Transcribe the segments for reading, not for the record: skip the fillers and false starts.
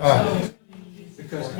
Ah, because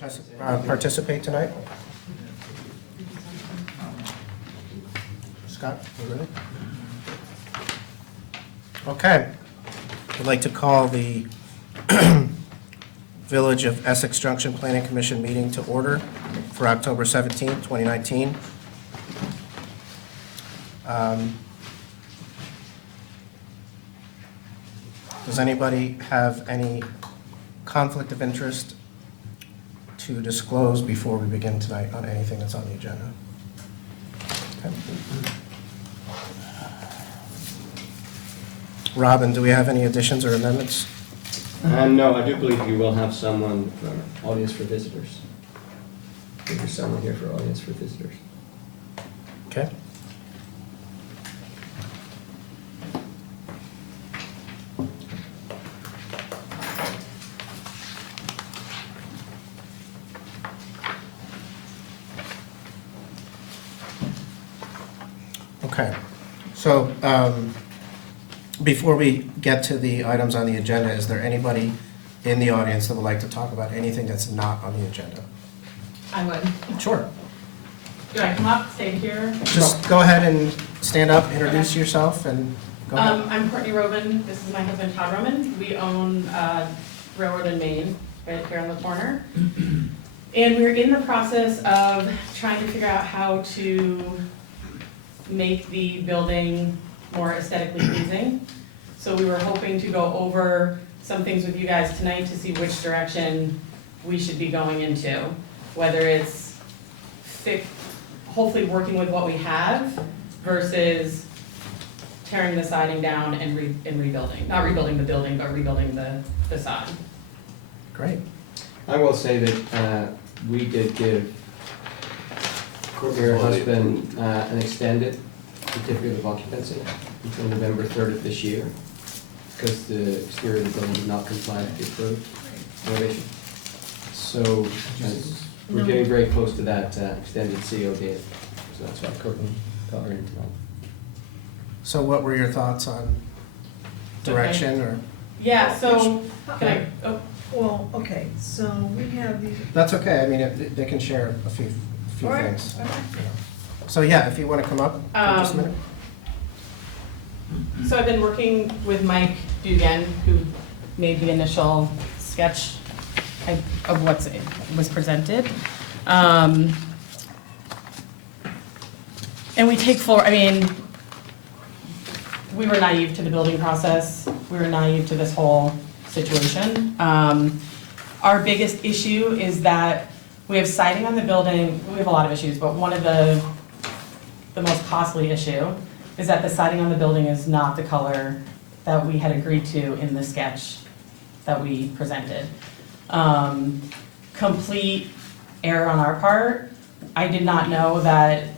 participate tonight? Scott, you ready? Okay. I'd like to call the Village of Essex Junction Planning Commission meeting to order for October 17th, 2019. Does anybody have any conflict of interest to disclose before we begin tonight on anything that's on the agenda? Okay. Robin, do we have any additions or amendments? No, I do believe you will have someone for audience for visitors. There's someone here for audience for visitors. Okay. Okay, so before we get to the items on the agenda, is there anybody in the audience that would like to talk about anything that's not on the agenda? I would. Sure. Do I come up, stay here? Just go ahead and stand up, introduce yourself, and go ahead. I'm Courtney Robin. This is my husband, Todd Robin. We own Railroad in Maine, right here on the corner. And we're in the process of trying to figure out how to make the building more aesthetically pleasing. So we were hoping to go over some things with you guys tonight to see which direction we should be going into. Whether it's hopefully working with what we have versus tearing the siding down and rebuilding. Not rebuilding the building, but rebuilding the facade. Great. I will say that we did give Courtney, her husband, an extended certificate of occupancy until November 3rd of this year, because the exterior of the building did not comply with the approved renovation. So we're getting very close to that extended CO date, so that's why Courtney got her in tonight. So what were your thoughts on direction or? Yeah, so, can I, oh, Well, okay, so we have these. That's okay, I mean, they can share a few All right, things. all right. So yeah, if you want to come up for just a minute. so I've been working with Mike Dugan, who made the initial sketch of what was presented. And we take full, I mean, we were naive to the building process. We were naive to this whole situation. Our biggest issue is that we have siding on the building. We have a lot of issues, but one of the most costly issue is that the siding on the building is not the color that we had agreed to in the sketch that we presented. Complete error on our part. I did not know that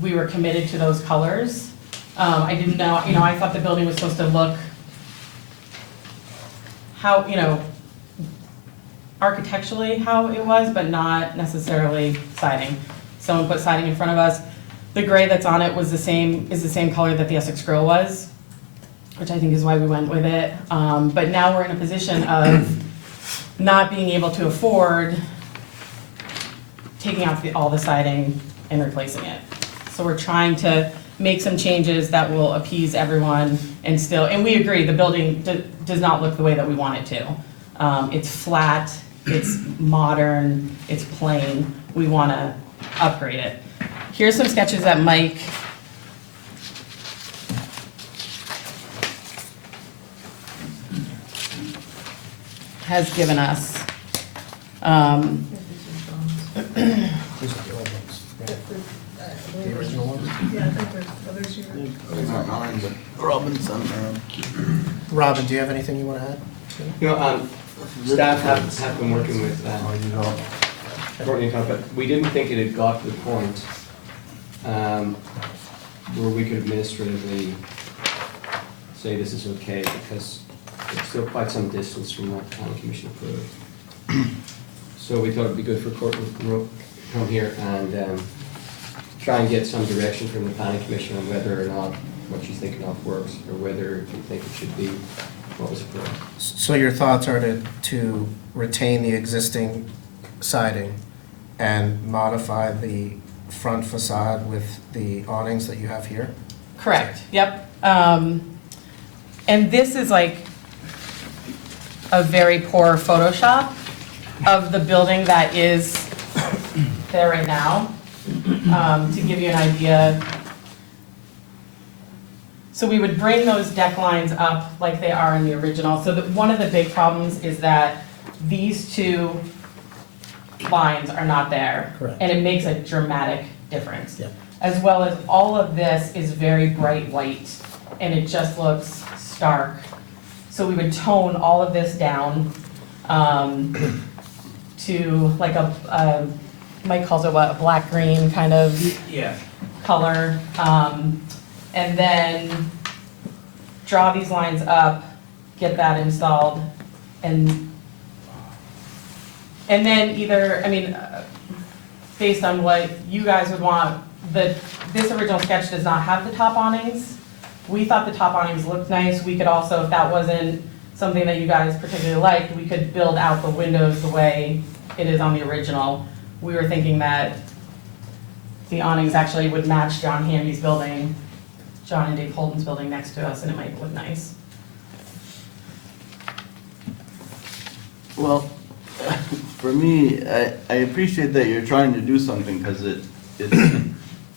we were committed to those colors. I didn't know, I thought the building was supposed to look how, architecturally how it was, but not necessarily siding. Someone put siding in front of us. The gray that's on it is the same color that the Essex Grill was, which I think is why we went with it. But now we're in a position of not being able to afford taking out all the siding and replacing it. So we're trying to make some changes that will appease everyone and we agree, the building does not look the way that we want it to. It's flat, it's modern, it's plain. We want to upgrade it. Here's some sketches that Mike has given us. These are the old ones, right? The original ones? Yeah, I think there's others here. Those aren't mine, but Robinson. Robin, do you have anything you want to add? Staff have been working with Courtney and Todd, but we didn't think it had got to the point where we could administratively say this is okay, because it's still quite some distance from what the planning commission approved. So we thought it'd be good for Courtney to come here and try and get some direction from the planning commission on whether or not what she's thinking of works, or whether you think it should be what was approved. So your thoughts are to retain the existing siding and modify the front facade with the awnings that you have here? Correct, yep. And this is like a very poor Photoshop of the building that is there right now. To give you an idea. So we would bring those deck lines up like they are in the original. So one of the big problems is that these two lines are not there. Correct. And it makes a dramatic difference. Yep. As well as all of this is very bright white, and it just looks stark. So we would tone all of this down to like a Mike calls it what, a black-green kind of color. And then draw these lines up, get that installed, and then either, I mean, based on what you guys would want, this original sketch does not have the top awnings. We thought the top awnings looked nice. We could also, if that wasn't something that you guys particularly liked, we could build out the windows the way it is on the original. We were thinking that the awnings actually would match John Hamby's building, John and Dave Holden's building next to us, and it might look nice. Well, for me, I appreciate that you're trying to do something, because it's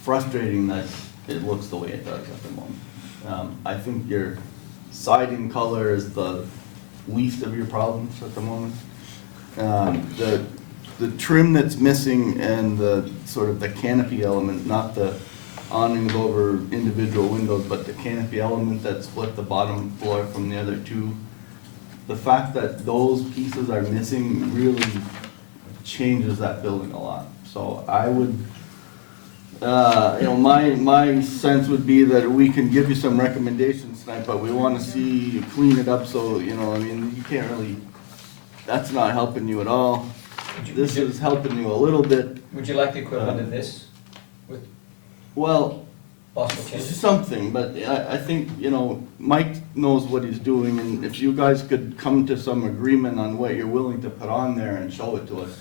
frustrating that it looks the way it does at the moment. I think your siding color is the least of your problems at the moment. The trim that's missing and the sort of the canopy element, not the awnings over individual windows, but the canopy element that split the bottom floor from the other two, the fact that those pieces are missing really changes that building a lot. So I would, my sense would be that we can give you some recommendations tonight, but we want to see you clean it up, so, you can't really, that's not helping you at all. This is helping you a little bit. Would you like the equivalent of this with Well, possible changes? something, but I think, Mike knows what he's doing, and if you guys could come to some agreement on what you're willing to put on there and show it to us,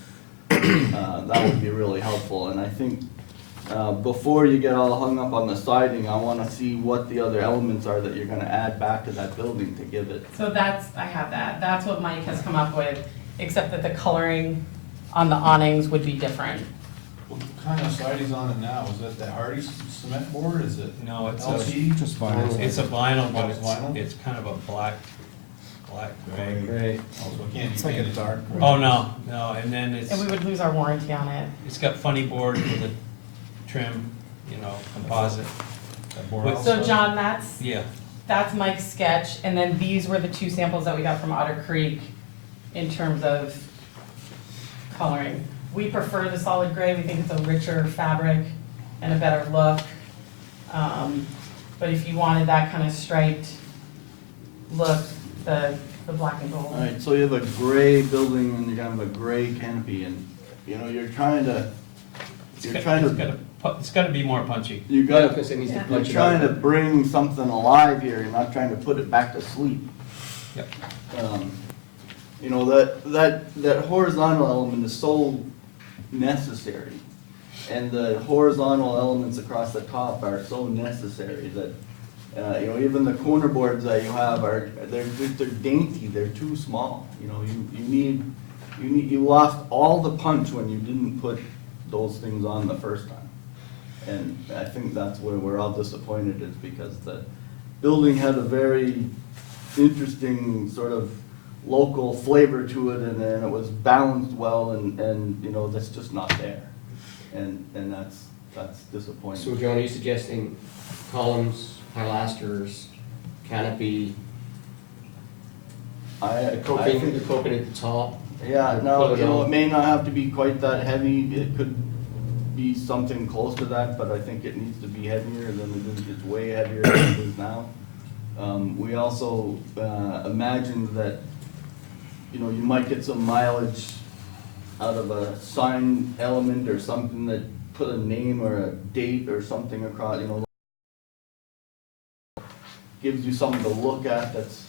that would be really helpful. And I think before you get all hung up on the siding, I want to see what the other elements are that you're going to add back to that building to give it. So I have that. That's what Mike has come up with, except that the coloring on the awnings would be different. What kind of siding's on it now? Is that the hardy cement board? Is it No, it's LT? Just vinyl. It's a vinyl, but It's vinyl? it's kind of a black gray. Great. Oh, so it can't be It's like a painted. dark. Oh, no, and then And we would lose our warranty on it. it's got funny board with a trim, composite. That board With- also? So John, Yeah, that's Mike's sketch, and then these were the two samples that we got from Otter Creek in terms of coloring. We prefer the solid gray. We think it's a richer fabric and a better look. But if you wanted that kind of striped look, the black and gold. All right, so you have a gray building and you have a gray canopy, and, you're trying to, it's gotta be more punchy. you I was got, gonna say, needs to Yeah. you're punch it trying to out. bring something alive here, you're not trying to put it back to sleep. Yep. That horizontal element is so necessary, and the horizontal elements across the top are so necessary that, even the corner boards that you have they're dainty, they're too small. You lost all the punch when you didn't put those things on the first time. And I think that's where we're all disappointed, is because the building had a very interesting sort of local flavor to it, and then it was balanced well, and that's just not there. And that's disappointing. So John, are you suggesting columns, pilasters, canopy, I coping, think, the coping at the top? yeah, no, Put it on. it may not have to be quite that heavy, it could be something close to that, but I think it needs to be heavier than it is, it's way heavier than it is now. We also imagined that, you might get some mileage out of a sign element or something that put a name or a date or something across, gives you something to look at that's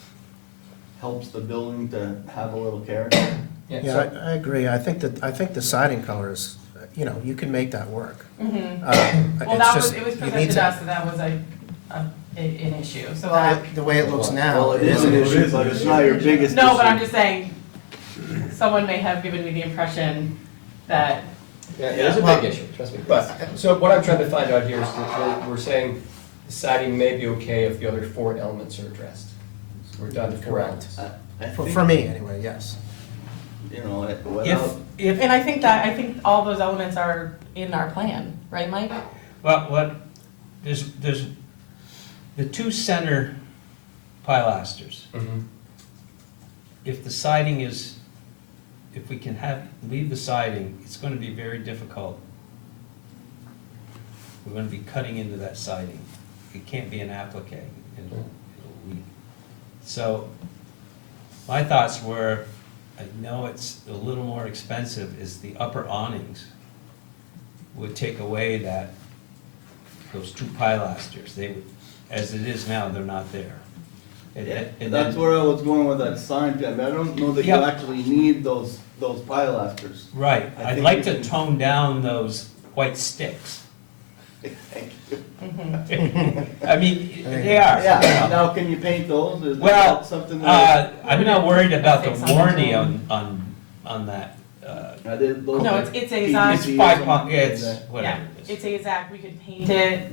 helps the building to have a little character. Yeah, so- I agree. I think the siding color is, you can make that work. Mhm. It's Well, that was, just- it was you need presented to- to us that that was an issue, so that. The way it looks now. Well, it is an issue, but it's not your biggest issue. No, but I'm just saying, someone may have given me the impression that, Yeah, it is a Well, big issue, trust me. But- So what I'm trying to find out here is that we're saying the siding may be okay if the other 4 elements are addressed. So we're down to 4 Correct. elements. I For think, me, anyway, yes. without, and I think all those elements are in our plan, right, Mike? Well, there's the 2 center pilasters. Mhm. If we can leave the siding, it's gonna be very difficult. We're gonna be cutting into that siding. It can't be an applique, it'll leak. So, my thoughts were, I know it's a little more expensive, is the upper awnings would take away those 2 pilasters. They would, as it is now, they're not there. And that's then- where I was going with that sign, Pam. I don't know that you Yeah. actually need those pilasters. Right, I I'd think like we to can- tone down those white sticks. Thank you. I mean, they are. Yeah, now can you paint those? Is Well, that something that? I'm not worried about the Fix something warranty to on that. Those No, are it's a PVC design. It's or 5 something pound, yeah, like it's that. whatever Yeah, it is. it's AZAC, we could paint it,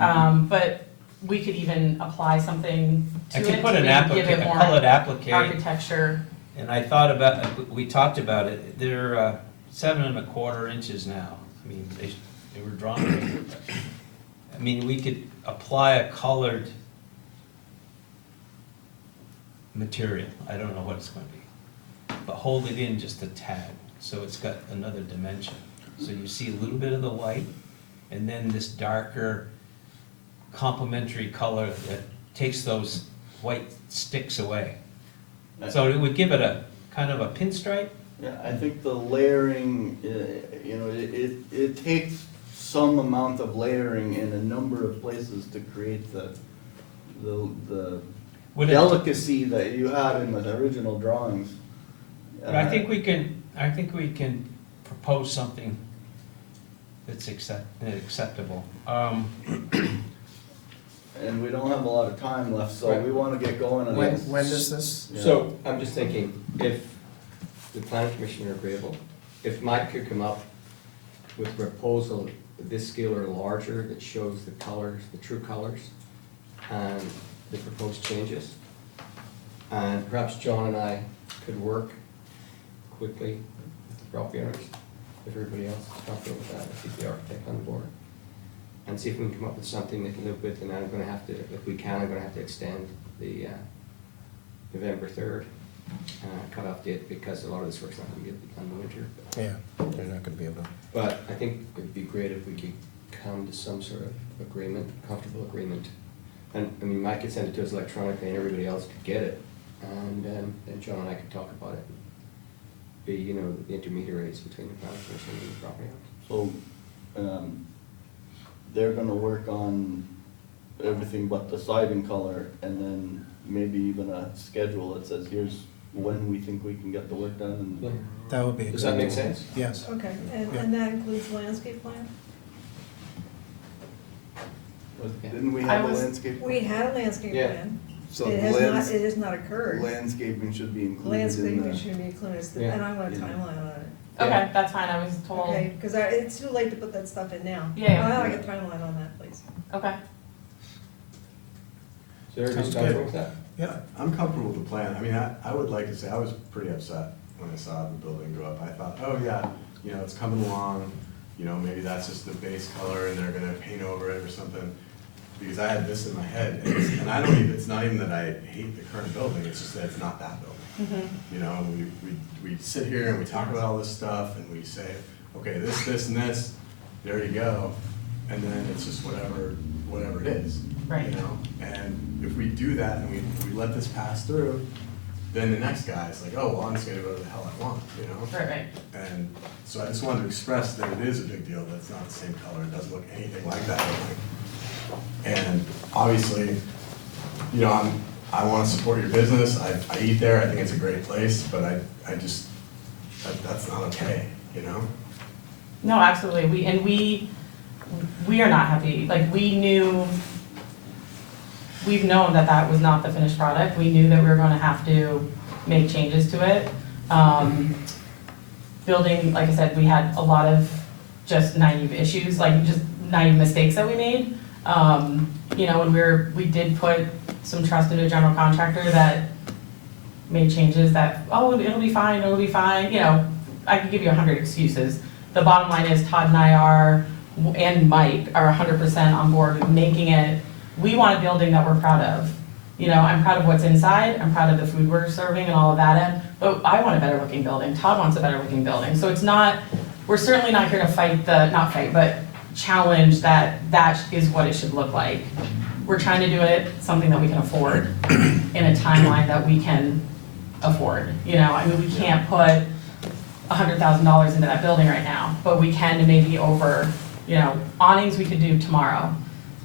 but we could even apply something to I it could to put an maybe give applique, it a more colored applique, architecture. and I thought about, we talked about it, they're 7¼ inches now. I mean, they were drawn. I mean, we could apply a colored material, I don't know what it's gonna be, but hold it in just a tad, so it's got another dimension. So you see a little bit of the white, and then this darker complementary color that takes those white sticks away. So it would give it a kind of a pinstripe. Yeah, I think the layering, it takes some amount of layering in a number of places to create the Would it- delicacy that you had in the original drawings. But I think we can propose something that's acceptable. And we don't have a lot of time left, so Right. we wanna get going on this. When does this? Yeah. So, I'm just thinking, if the planning commission are agreeable, if Mike could come up with a proposal this scale or larger that shows the colors, the true colors, and the proposed changes, and perhaps John and I could work quickly with the property owners, if everybody else is comfortable with that, if he's the architect on the board, and see if we can come up with something they can live with, and I'm gonna have to, if we can, I'm gonna have to extend the November 3rd cutoff date, because a lot of this work's not gonna get done in the winter. Yeah, they're not gonna be able to. But I think it'd be great if we could come to some sort of agreement, comfortable agreement. And, I mean, Mike could send it to us electronically and everybody else could get it, and then John and I could talk about it. Be, the intermediaries between the planning commission and the property owners. So, they're gonna work on everything but the siding color, and then maybe even a schedule that says, here's when we think we can get the work done, and That would be Does that acceptable. make sense? Yes. Okay, Yeah. and that includes landscape plan? didn't we I have a was- landscape? We had a landscape Yeah. plan. So It has not occurred. landscaping should be included in Landscaping the. should be included, Yeah. and I want a Yeah. timeline on it. Okay, that's fine, I was told, Okay, because it's too late to put that stuff in now. Yeah. I like a timeline on that, please. okay. So everybody's Sounds comfortable good. with that? Yeah. I'm comfortable with the plan. I mean, I would like to say, I was pretty upset when I saw the building go up. I thought, oh yeah, it's coming along, maybe that's just the base color and they're gonna paint over it or something. Because I had this in my head, and I don't even, it's not even that I hate the current building, it's just that it's not that building. We sit here and we talk about all this stuff and we say, okay, this, and this, there you go. And then it's just whatever it is. Right. And if we do that and we let this pass through, then the next guy's like, oh, well, I'm just gonna go to the hell I want, Right. And so I just wanted to express that it is a big deal, that it's not the same color, it doesn't look anything like that building. And obviously, I wanna support your business, I eat there, I think it's a great place, but I just, that's not okay, you know? No, absolutely, we are not happy, like, we've known that that was not the finished product, we knew that we were gonna have to make changes to it. Building, like I said, we had a lot of just naive issues, like just naive mistakes that we made. You know, and we did put some trust into a general contractor that made changes that, oh, it'll be fine, you know, I could give you 100 excuses. The bottom line is Todd and I and Mike are 100% on board with making it, we want a building that we're proud of. You know, I'm proud of what's inside, I'm proud of the food we're serving and all of that end, but I want a better looking building, Todd wants a better looking building. So it's not, we're certainly not here to but challenge that is what it should look like. We're trying to do it, something that we can afford, in a timeline that we can afford. You know, I mean, we can't put $100,000 into that building right now, but we can maybe over, you know, awnings we could do tomorrow.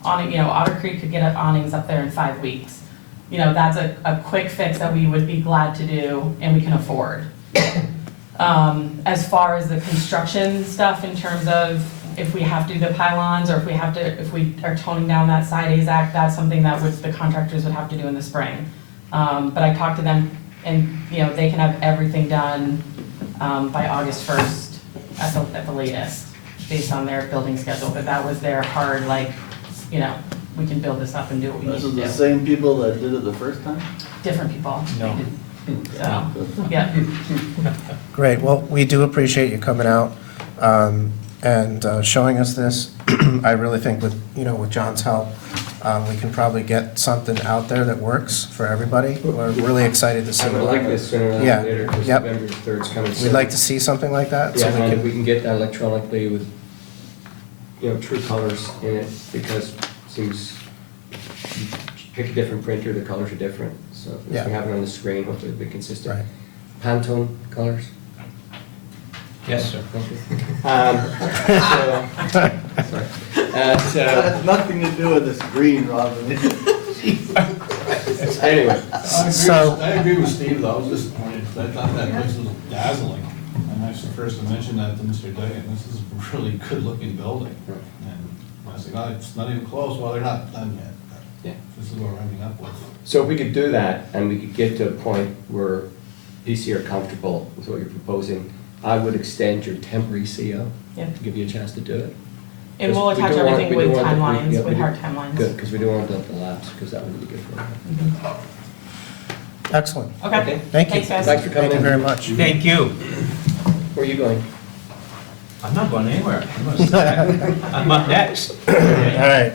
You know, Otter Creek could get awnings up there in 5 weeks. You know, that's a quick fix that we would be glad to do and we can afford. As far as the construction stuff in terms of if we have to do the pylons or if we are toning down that side AZAC, that's something that the contractors would have to do in the spring. But I talked to them and, you know, they can have everything done by August 1st at the latest, based on their building schedule. But that was their hard, like, you know, we can build this up and do what we need This to is do. the same people that did it the first time? Different people. No. So, yeah. Great, well, we do appreciate you coming out and showing us this. I really think with John's help, we can probably get something out there that works for everybody. We're really excited to see I would like this sooner rather Yeah, than later, because yep. November 3rd is coming soon. We'd like to see something like that. So Yeah, we and can. if we can get that electronically with, you know, true colors in it, because it seems, you pick a different printer, the colors are different. So if Yeah. we have it on the screen, hopefully it'll be consistent. Right. Pantone colors? Yes, sir. Thank you. Sorry. That has nothing to do with the screen, Robin. Anyway, I agree with Steve, though, I was disappointed, I thought that place was dazzling. And I was the first to mention that to Mr. Day, and this is a really good-looking building. And I said, oh, it's not even close, well, they're not done yet. but Yeah. This is what we're ending up with. so if we could do that, and we could get to a point where PC are comfortable with what you're proposing, I would extend your temporary CO Yeah. to give you a chance to do it. And we'll We attach don't want- everything we don't with want the- timelines, yeah, we with do- hard timelines. Good, because we don't want that to lapse, because that wouldn't be good for us. Excellent. Okay. Okay. Thank you. Thanks, guys. Thanks for coming Thank you in. very much. Thank you. Where are you going? I'm not going anywhere. I'm up next. All right.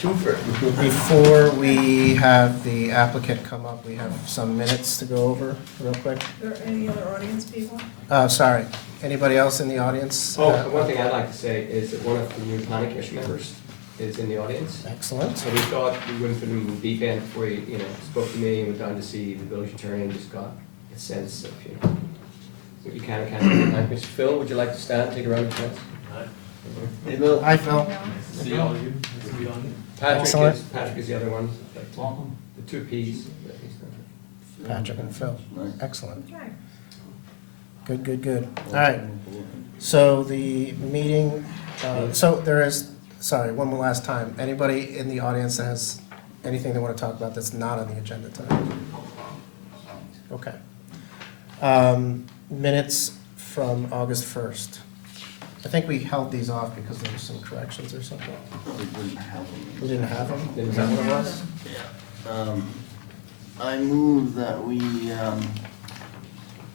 Twofer. Before we have the applicant come up, we have some minutes to go over real quick. Are there any other audience people? Sorry, anybody else in the audience? Oh, one thing I'd like to say is that one of the new planning commission members is in the audience. Excellent. So we thought we wouldn't put him in the deep end before he, you know, spoke to me and went down to see the village attorney and just got a sense of, you know, what you can and can't do. Like, Mr. Phil, would you like to stand, take a round of applause? Hey, Bill. Hi, Phil. See all of you. Excellent. Patrick is the other one, but, Welcome. the two Ps. but he's not- Patrick and Phil. Nice. Excellent. Okay. Good. All right. So the meeting, so there is, sorry, one more last time. Anybody in the audience that has anything they want to talk about that's not on the agenda tonight? Okay. Minutes from August 1st. I think we held these off because there were some corrections or something. We didn't have them. We didn't have them? Didn't Is that have what it was? I move that we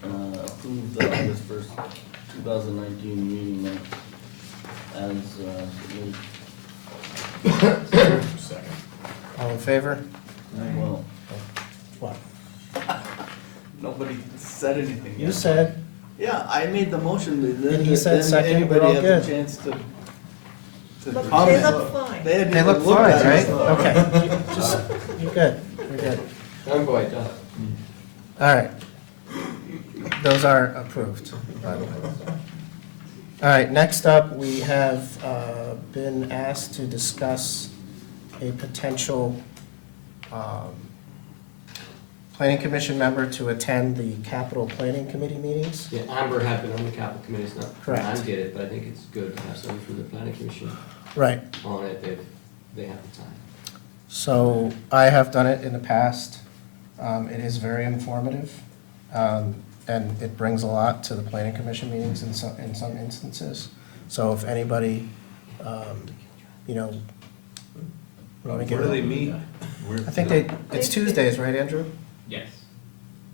approve the August 1st, 2019 meeting minutes as submitted. Second. All in favor? Well, What? nobody said anything yet. You said, Yeah, I made the motion, And he said then second, we're all anybody has a good. chance to Look, comment. they look fine. They hadn't they even look looked fine, at right? it. Okay. Just, you're good, you're good. I'm going to. All right. Those are approved, by the way. All right, next up, we have been asked to discuss a potential planning commission member to attend the capital planning committee meetings. Yeah, Amber had been on the capital committee, it's not, Correct. Ann did it, but I think it's good to have somebody from the planning commission Right. on it, they have the time. So I have done it in the past. It is very informative, and it brings a lot to the planning commission meetings in some instances. So if anybody, you know, want to Where get. do they meet? I think it's Tuesdays, right, Andrew? Yes.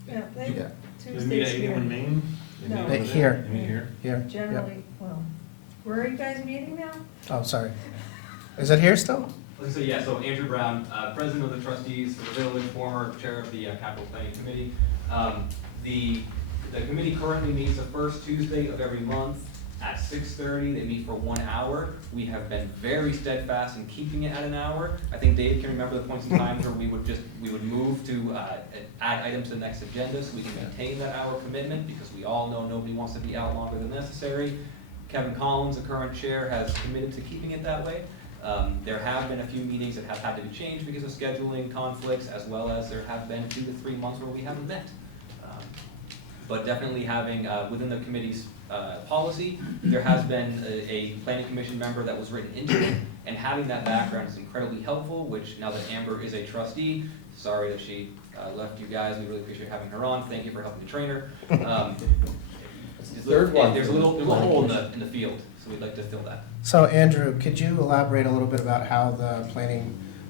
Yeah, they, Yeah, They meet at Tuesdays 81 here, Main? They No. meet They- over there? here. They meet here? here. yeah. generally, well, where are you guys meeting now? Oh, sorry. Is it here still? So yeah, so Andrew Brown, president of the trustees for the village, former chair of the capital planning committee. The committee currently meets the first Tuesday of every month at 6:30. They meet for 1 hour. We have been very steadfast in keeping it at an hour. I think Dave can remember the points in time where we would move to add items to the next agenda so we can maintain that hour commitment, because we all know nobody wants to be out longer than necessary. Kevin Collins, the current chair, has committed to keeping it that way. There have been a few meetings that have had to be changed because of scheduling conflicts, as well as there have been 2 to 3 months where we haven't met. But definitely having, within the committee's policy, there has been a planning commission member that was written into it, and having that background is incredibly helpful, which now that Amber is a trustee, sorry that she left you guys, we really appreciate having her on, thank you for helping to train her. Third one. There's a little hole in the field, so we'd like to fill that. So Andrew, could you elaborate a little bit about how the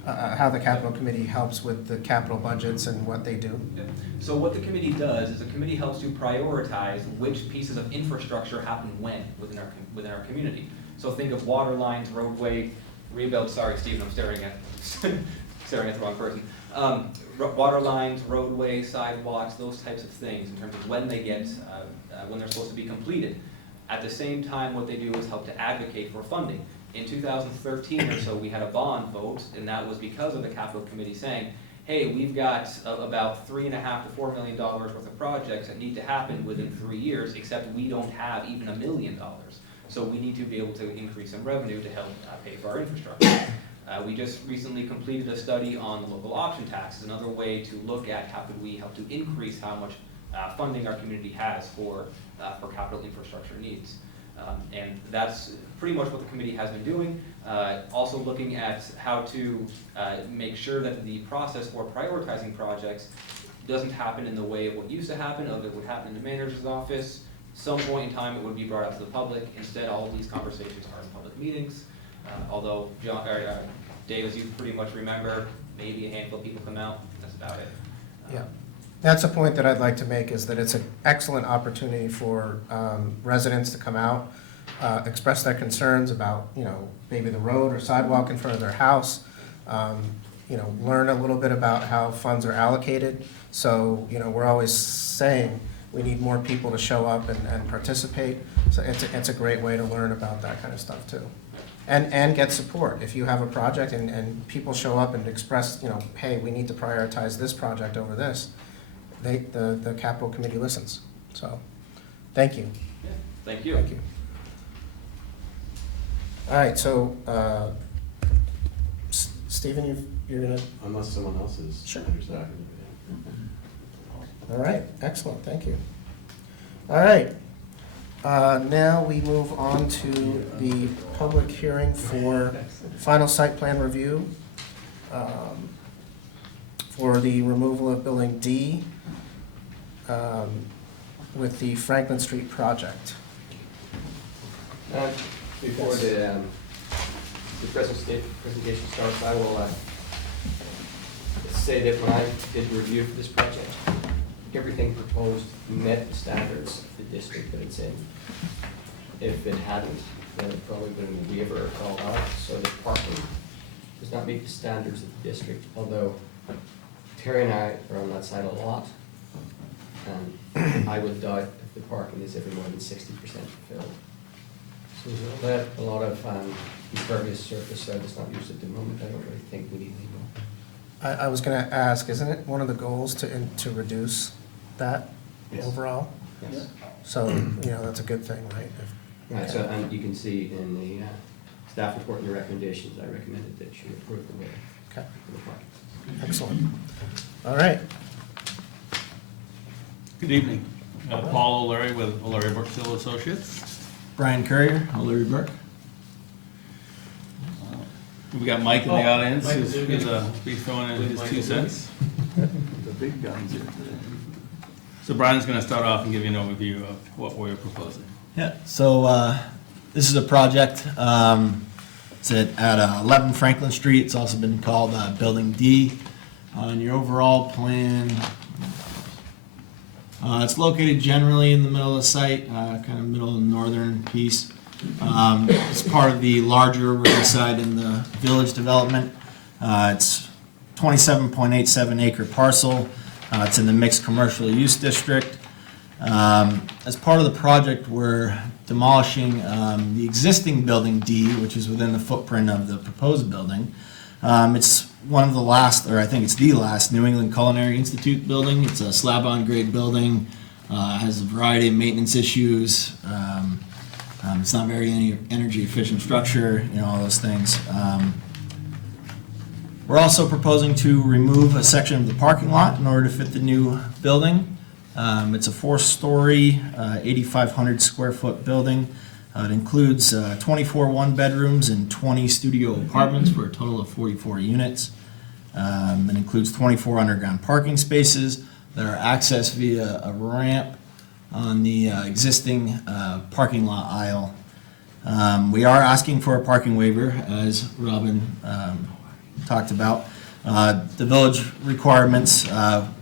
how the capital committee helps with the capital budgets and what they do? So what the committee does is the committee helps to prioritize which pieces of infrastructure happen when within our community. So think of water lines, roadway, rebuild, sorry Stephen, I'm staring at the wrong person. Water lines, roadway, sidewalks, those types of things in terms of when they get, when they're supposed to be completed. At the same time, what they do is help to advocate for funding. In 2013 or so, we had a bond vote, and that was because of the capital committee saying, hey, we've got about $3.5 to $4 million worth of projects that need to happen within 3 years, except we don't have even $1 million. So we need to be able to increase in revenue to help pay for our infrastructure. We just recently completed a study on the local option tax, another way to look at how could we help to increase how much funding our community has for capital infrastructure needs. And that's pretty much what the committee has been doing. Also looking at how to make sure that the process for prioritizing projects doesn't happen in the way of what used to happen, of it would happen in the manager's office. Some point in time it would be brought out to the public. Instead, all of these conversations are in public meetings. Although, Dave, as you pretty much remember, maybe a handful of people come out, that's about it. Yeah. That's a point that I'd like to make, is that it's an excellent opportunity for residents to come out, express their concerns about, you know, maybe the road or sidewalk in front of their house, you know, learn a little bit about how funds are allocated. So, you know, we're always saying we need more people to show up and participate. So it's a great way to learn about that kind of stuff too. And get support. If you have a project and people show up and express, you know, hey, we need to prioritize this project over this, the capital committee listens. So, thank you. Yeah, thank you. Thank you. All right, so, Stephen, you're gonna, Unless someone else is. Sure. interested. all right, excellent, thank you. All right, now we move on to the public hearing for final site plan review for the removal of building D with the Franklin Street project. Before the presentation starts, I will say that when I did the review for this project, everything proposed met the standards of the district that it's in. If it hadn't, then it probably wouldn't be ever called out. So the parking does not meet the standards of the district, although Terry and I are on that side a lot. And I would doubt if the parking is ever more than 60% filled. So there's a lot of impervious surface there that's not used at the moment. I don't really think we need any more. I was gonna ask, isn't it one of the goals to reduce that Yes. overall? Yes. So, you know, that's a good thing, right? Right, so, and you can see in the staff report and the recommendations, I recommended that you approve the waiver Okay, for the parking. excellent. All right. Good evening. Paul O'Leary with O'Leary Brookfield Associates. Brian Courier, O'Leary Burke. We got Mike in the audience Mike, who's you're going good. to be throwing in his 2 cents. The big guns here today. So Brian's going to start off and give you an overview of what we're proposing. Yeah, so this is a project, it's at 11 Franklin Street. It's also been called Building D. On your overall plan, it's located generally in the middle of the site, kind of middle of the northern piece. It's part of the larger Riverside in the Village development. It's 27.87 acre parcel. It's in the mixed commercial use district. As part of the project, we're demolishing the existing building D, which is within the footprint of the proposed building. It's one of the last, or I think it's the last, New England Culinary Institute building. It's a slab-on-grade building, has a variety of maintenance issues. It's not very energy efficient structure, all those things. We're also proposing to remove a section of the parking lot in order to fit the new building. It's a 4-story, 8,500 square foot building. It includes 24 one-bedrooms and 20 studio apartments for a total of 44 units. It includes 24 underground parking spaces that are accessed via a ramp on the existing parking lot aisle. We are asking for a parking waiver, as Robin talked about. The village requirements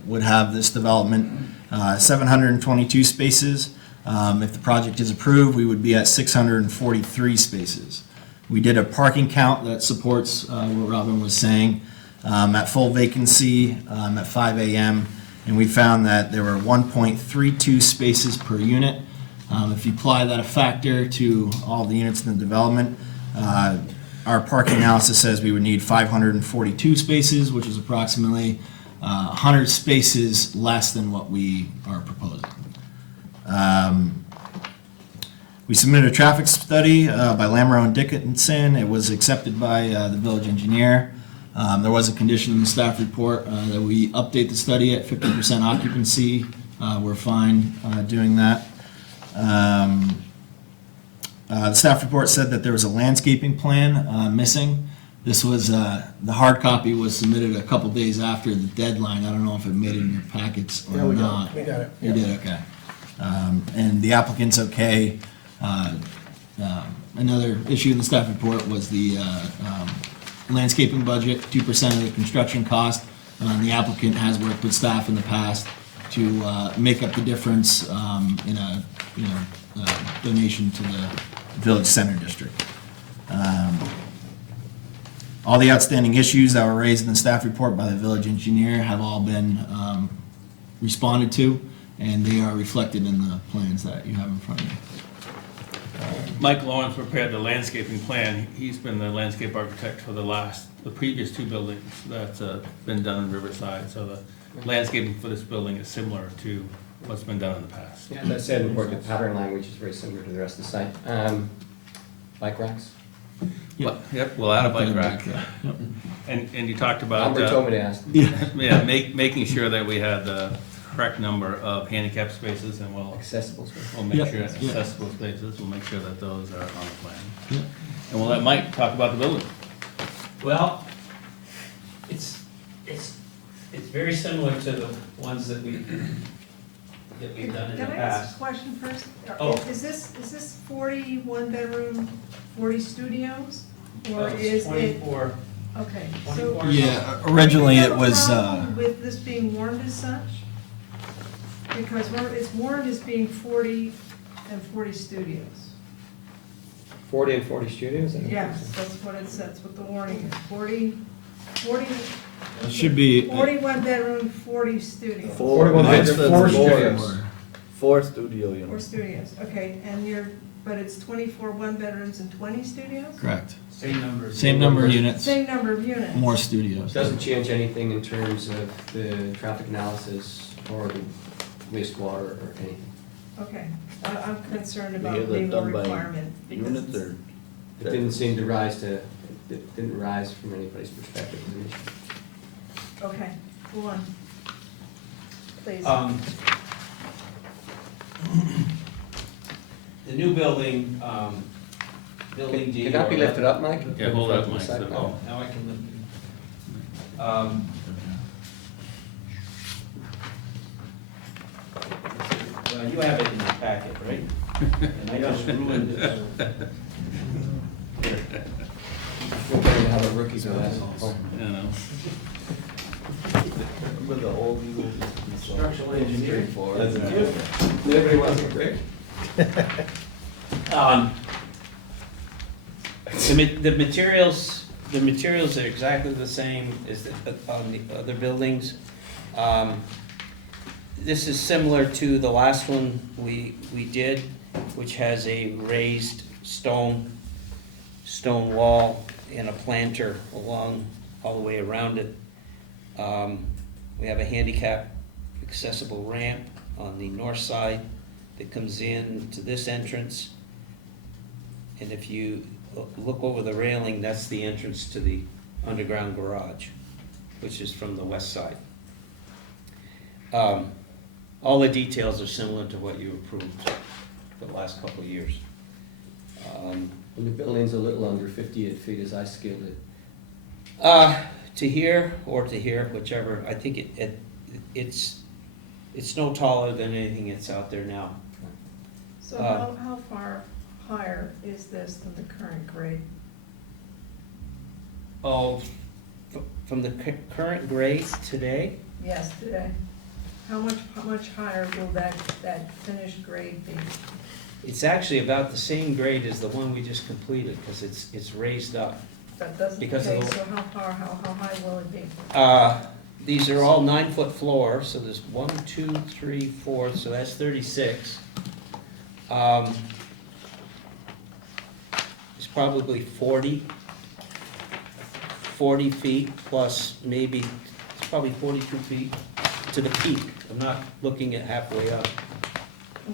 would have this development 722 spaces. If the project is approved, we would be at 643 spaces. We did a parking count that supports what Robin was saying at full vacancy at 5 a.m. And we found that there were 1.32 spaces per unit. If you apply that a factor to all the units in the development, our parking analysis says we would need 542 spaces, which is approximately 100 spaces less than what we are proposing. We submitted a traffic study by Lamoureux and Dickinson. It was accepted by the village engineer. There was a condition in the staff report that we update the study at 50% occupancy. We're fine doing that. The staff report said that there was a landscaping plan missing. This was, the hard copy was submitted a couple days after the deadline. I don't know if it made it in your packets or not. We got it. You did, okay. And the applicant's okay. Another issue in the staff report was the landscaping budget, 2% of the construction cost. The applicant has worked with staff in the past to make up the difference in a donation to the Village Center District. All the outstanding issues that were raised in the staff report by the village engineer have all been responded to, and they are reflected in the plans that you have in front of you. Mike Lawrence prepared the landscaping plan. He's been the landscape architect for the previous 2 buildings that's been done in Riverside. So the landscaping for this building is similar to what's been done in the past. Yeah, as I said, we work with pattern language, is very similar to the rest of the site. Bike racks? Yep, we'll add a bike rack. Yep. And you talked about Albert told me to ask. making sure that we had the correct number of handicap spaces, and Accessible space. we'll make Yep. sure it's accessible spaces. We'll make sure that those are on the plan. Yep. And we'll let Mike talk about the building. Well, it's very similar to the ones that we've done in the Can I ask past. a question first? Oh. Is this 40 one-bedroom, 40 studios? Or It's is it, 24. okay, 24. so. Yeah, originally Do you have it a was, problem with this being warned as such? Because it's warned as being 40 and 40 studios. 40 and 40 studios? Yes, that's what it says, that's what the warning is, 40, it should be, 41 bedroom, 40 studios. 41 Mine bedroom, says 4 four. studios. 4 studio Or units. studios, okay, and but it's 24 one bedrooms and 20 studios? correct. Same number. Same number of units, Same number of units? more studios. Doesn't change anything in terms of the traffic analysis or the wastewater or anything. Okay, I'm concerned Yeah, about they're legal done by requirement. because Units it's- or? It didn't seem to rise to, it didn't rise from anybody's perspective as an issue. Okay, go on. Please. The new building, building D. Can that be or- lifted up, Mike? Yeah, hold up, Mike. Oh, now I can lift it. Well, you have it in your packet, right? And I just ruined it. We're going to have a rookie for that. You know. With the old Eagles. Structural engineering. Everybody wants a brick? The materials are exactly the same as on the other buildings. This is similar to the last one we did, which has a raised stone wall and a planter along, all the way around it. We have a handicap accessible ramp on the north side that comes in to this entrance. And if you look over the railing, that's the entrance to the underground garage, which is from the west side. All the details are similar to what you approved for the last couple of years. And the building's a little under 58 feet as I scaled it. To here or to here, whichever, I think it's no taller than anything that's out there now. So how far higher is this than the current grade? Oh, from the current grade today? Yes, today. How much higher will that finished grade be? It's actually about the same grade as the one we just completed, because it's raised up. That doesn't, Because of okay, the- so how high will it be? These are all 9-foot floors, so there's 1, 2, 3, 4, so that's 36. It's probably 40 feet plus maybe, it's probably 42 feet to the peak. I'm not looking at halfway up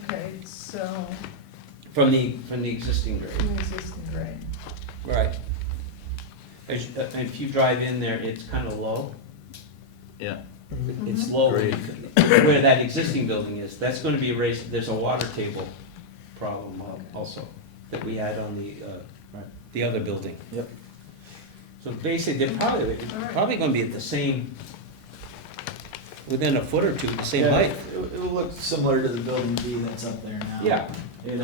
Okay, so, from the existing grade. an existing grade. Right. If you drive in there, it's kind of low. Yeah. It's low where that existing building is. That's going to be raised, there's a water table problem also that we had on the other building. Yep. So basically, they're probably Alright. going to be at the same, within a foot or two, the same Yeah, height. It will look similar to the building B that's up there now. Yeah, It,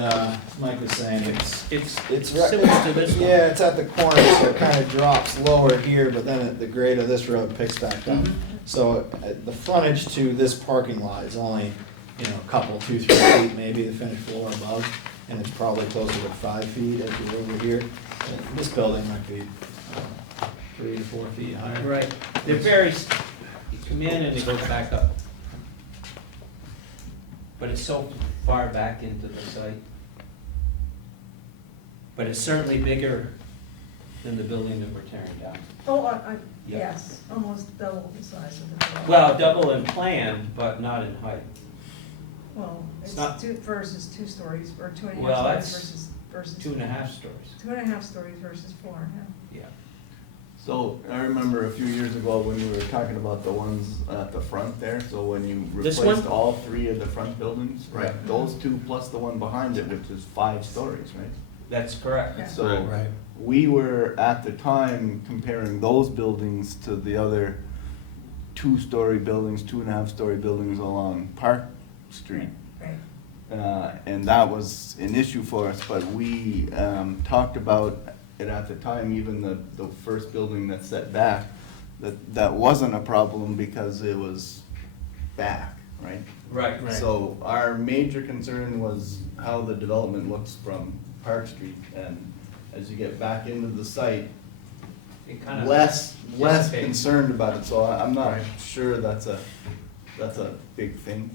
Mike was saying, it's right- similar to this one. Yeah, it's at the corner, so it kind of drops lower here, but then the grade of this road picks back up. So the frontage to this parking lot is only, a couple, 2, 3 feet, maybe the finished floor above, and it's probably closer to 5 feet as you're over here. And this building might be 3 to 4 feet higher. Right, they're very, you come in and it goes back up. But it's so far back into the site. But it's certainly bigger than the building that we're tearing down. Oh, Yeah. yes, almost double the size of the building. Well, double in plan, but not in height. Well, it's it's not- 2 versus 2 stories, or 2.5 Well, stories that's versus. 2.5 stories, 2.5 stories versus 4, yeah. yeah. So I remember a few years ago when you were talking about the ones at the front there, so when you This replaced one? all 3 of the front buildings? Right. Those 2 plus the one behind it, which is 5 stories, right? That's correct. Yeah. So Right. we were at the time comparing those buildings to the other 2-story buildings, 2.5-story buildings along Park Street. Right. And that was an issue for us, but we talked about it at the time, even the first building that's set back, that wasn't a problem because it was back, right? Right. So our major concern was how the development looks from Park Street, and as you get back into the site, It kind of. less dissipates. concerned about it, so I'm not Right. sure that's a big thing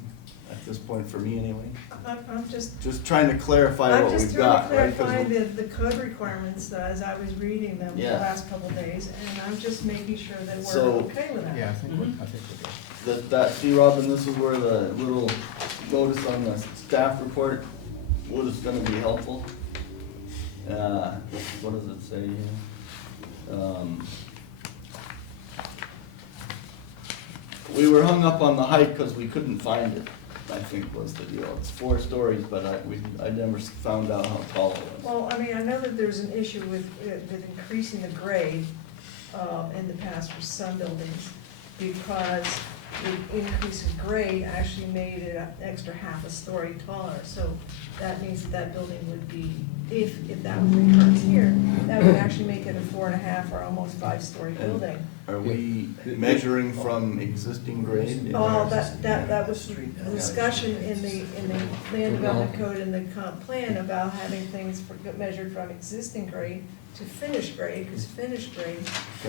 at this point for me anyway. I'm just Just trying to clarify what we've got, right? 'Cause clarifying the code requirements as I was reading them the Yeah. last couple of days, and I'm just making sure that we're So- okay with that. Yeah, I think we're good. see, Robin, this is where the little notice on the staff report was gonna be helpful. What does it say here? We were hung up on the height because we couldn't find it. I think was the deal. It's 4 stories, but I never found out how tall it was. Well, I mean, I know that there's an issue with increasing the grade in the past for some buildings, because the increase in grade actually made it an extra half a story taller. So that means that building would be, if that recurs here, that would actually make it a 4.5 or almost 5-story building. Are we measuring from existing grade? Oh, that was the discussion in the land development code and the comp plan about having things measured from existing grade to finished grade, because finished grade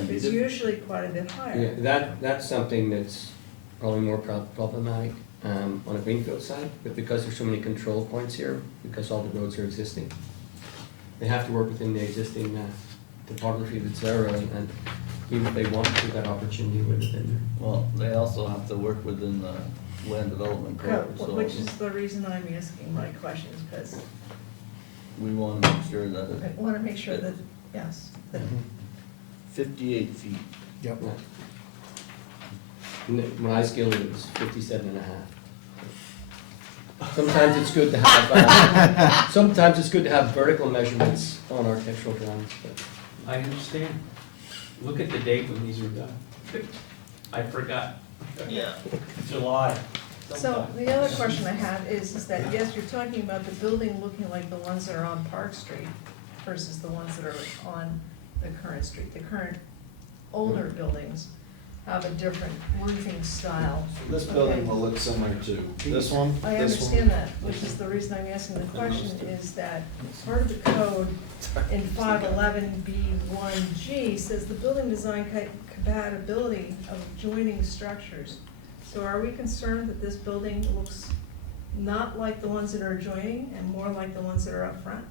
is usually quite a bit Yeah, higher. that's something that's probably more problematic on a greenfield side, but because there's so many control points here, because all the roads are existing, they have to work within the existing topography that's there, really, and even if they want to, that opportunity would have been there. Well, they also have to work within the land development code, so Which is the reason I'm asking my questions, because we want to make sure that I it's want to make sure that, yes, that 58 feet. Yep. Yeah. When I scaled it, it was 57.5. Sometimes it's good to have, sometimes it's good to have vertical measurements on architectural drawings, but. I understand. Look at the date when these were done. I forgot. Yeah. July. So the other question I have is that, yes, you're talking about the building looking like the ones that are on Park Street versus the ones that are on the current street. The current older buildings have a different roofing style. This building will look similar to this one. I this one. understand that, which is the reason I'm asking the question, is that part of the code in 511B1G says the building design compatibility of adjoining structures. So are we concerned that this building looks not like the ones that are adjoining and more like the ones that are up front?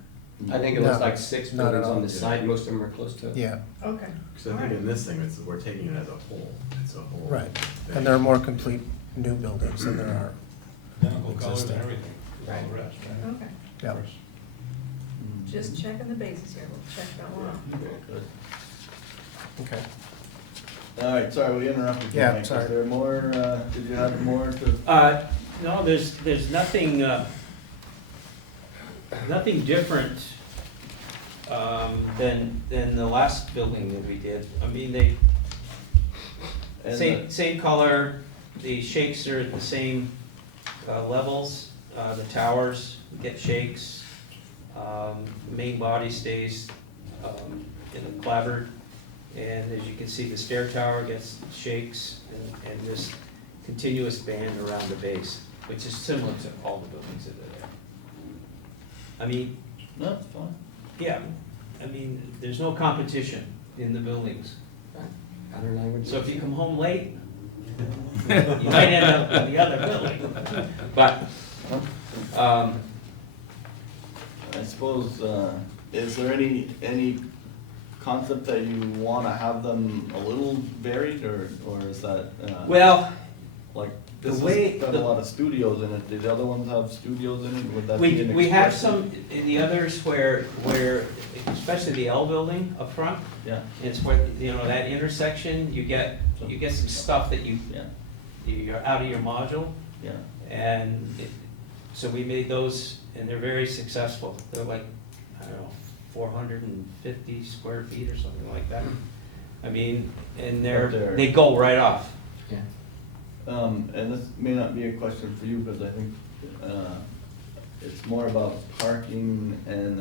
I think it looks No, like 6 not at buildings all. on the side, most of them are close to it. Yeah, Okay. Because I think in this thing, we're taking it as a whole, it's a whole. right. thing. And there are more complete new buildings than there are. Identical colors and Existing. everything, all the rest, right? Okay, Yeah. just checking the bases here, we'll check that one off. Good. Okay. All right, sorry, we interrupted you, Yeah, Mike. sorry. Is there more, did you have more to? No, there's nothing, nothing different, than the last building that we did. I mean, they, same color, the shakes are at the same, levels, the towers get shakes, the main body stays, in a clapboard. And as you can see, the stair tower gets shakes and this continuous band around the base, which is similar to all the buildings that are there. I mean, No, it's fine. yeah, I mean, there's no competition in the buildings. Outer language. So if you come home late, you might end up in the other building. But, I suppose, is there any concept that you wanna have them a little varied, or is that, well, like, the this way- has got a lot of studios in it, did the other ones have studios in it, would that be an we have expressive- some in the others where, especially the L building up front, Yeah, it's where, you know, that intersection, you get some stuff that yeah, you're out of your module. yeah. And so we made those, and they're very successful. They're like, I don't know, 450 square feet or something like that. I mean, and But they're- they go right off. Yeah. And this may not be a question for you, but I think, it's more about parking and,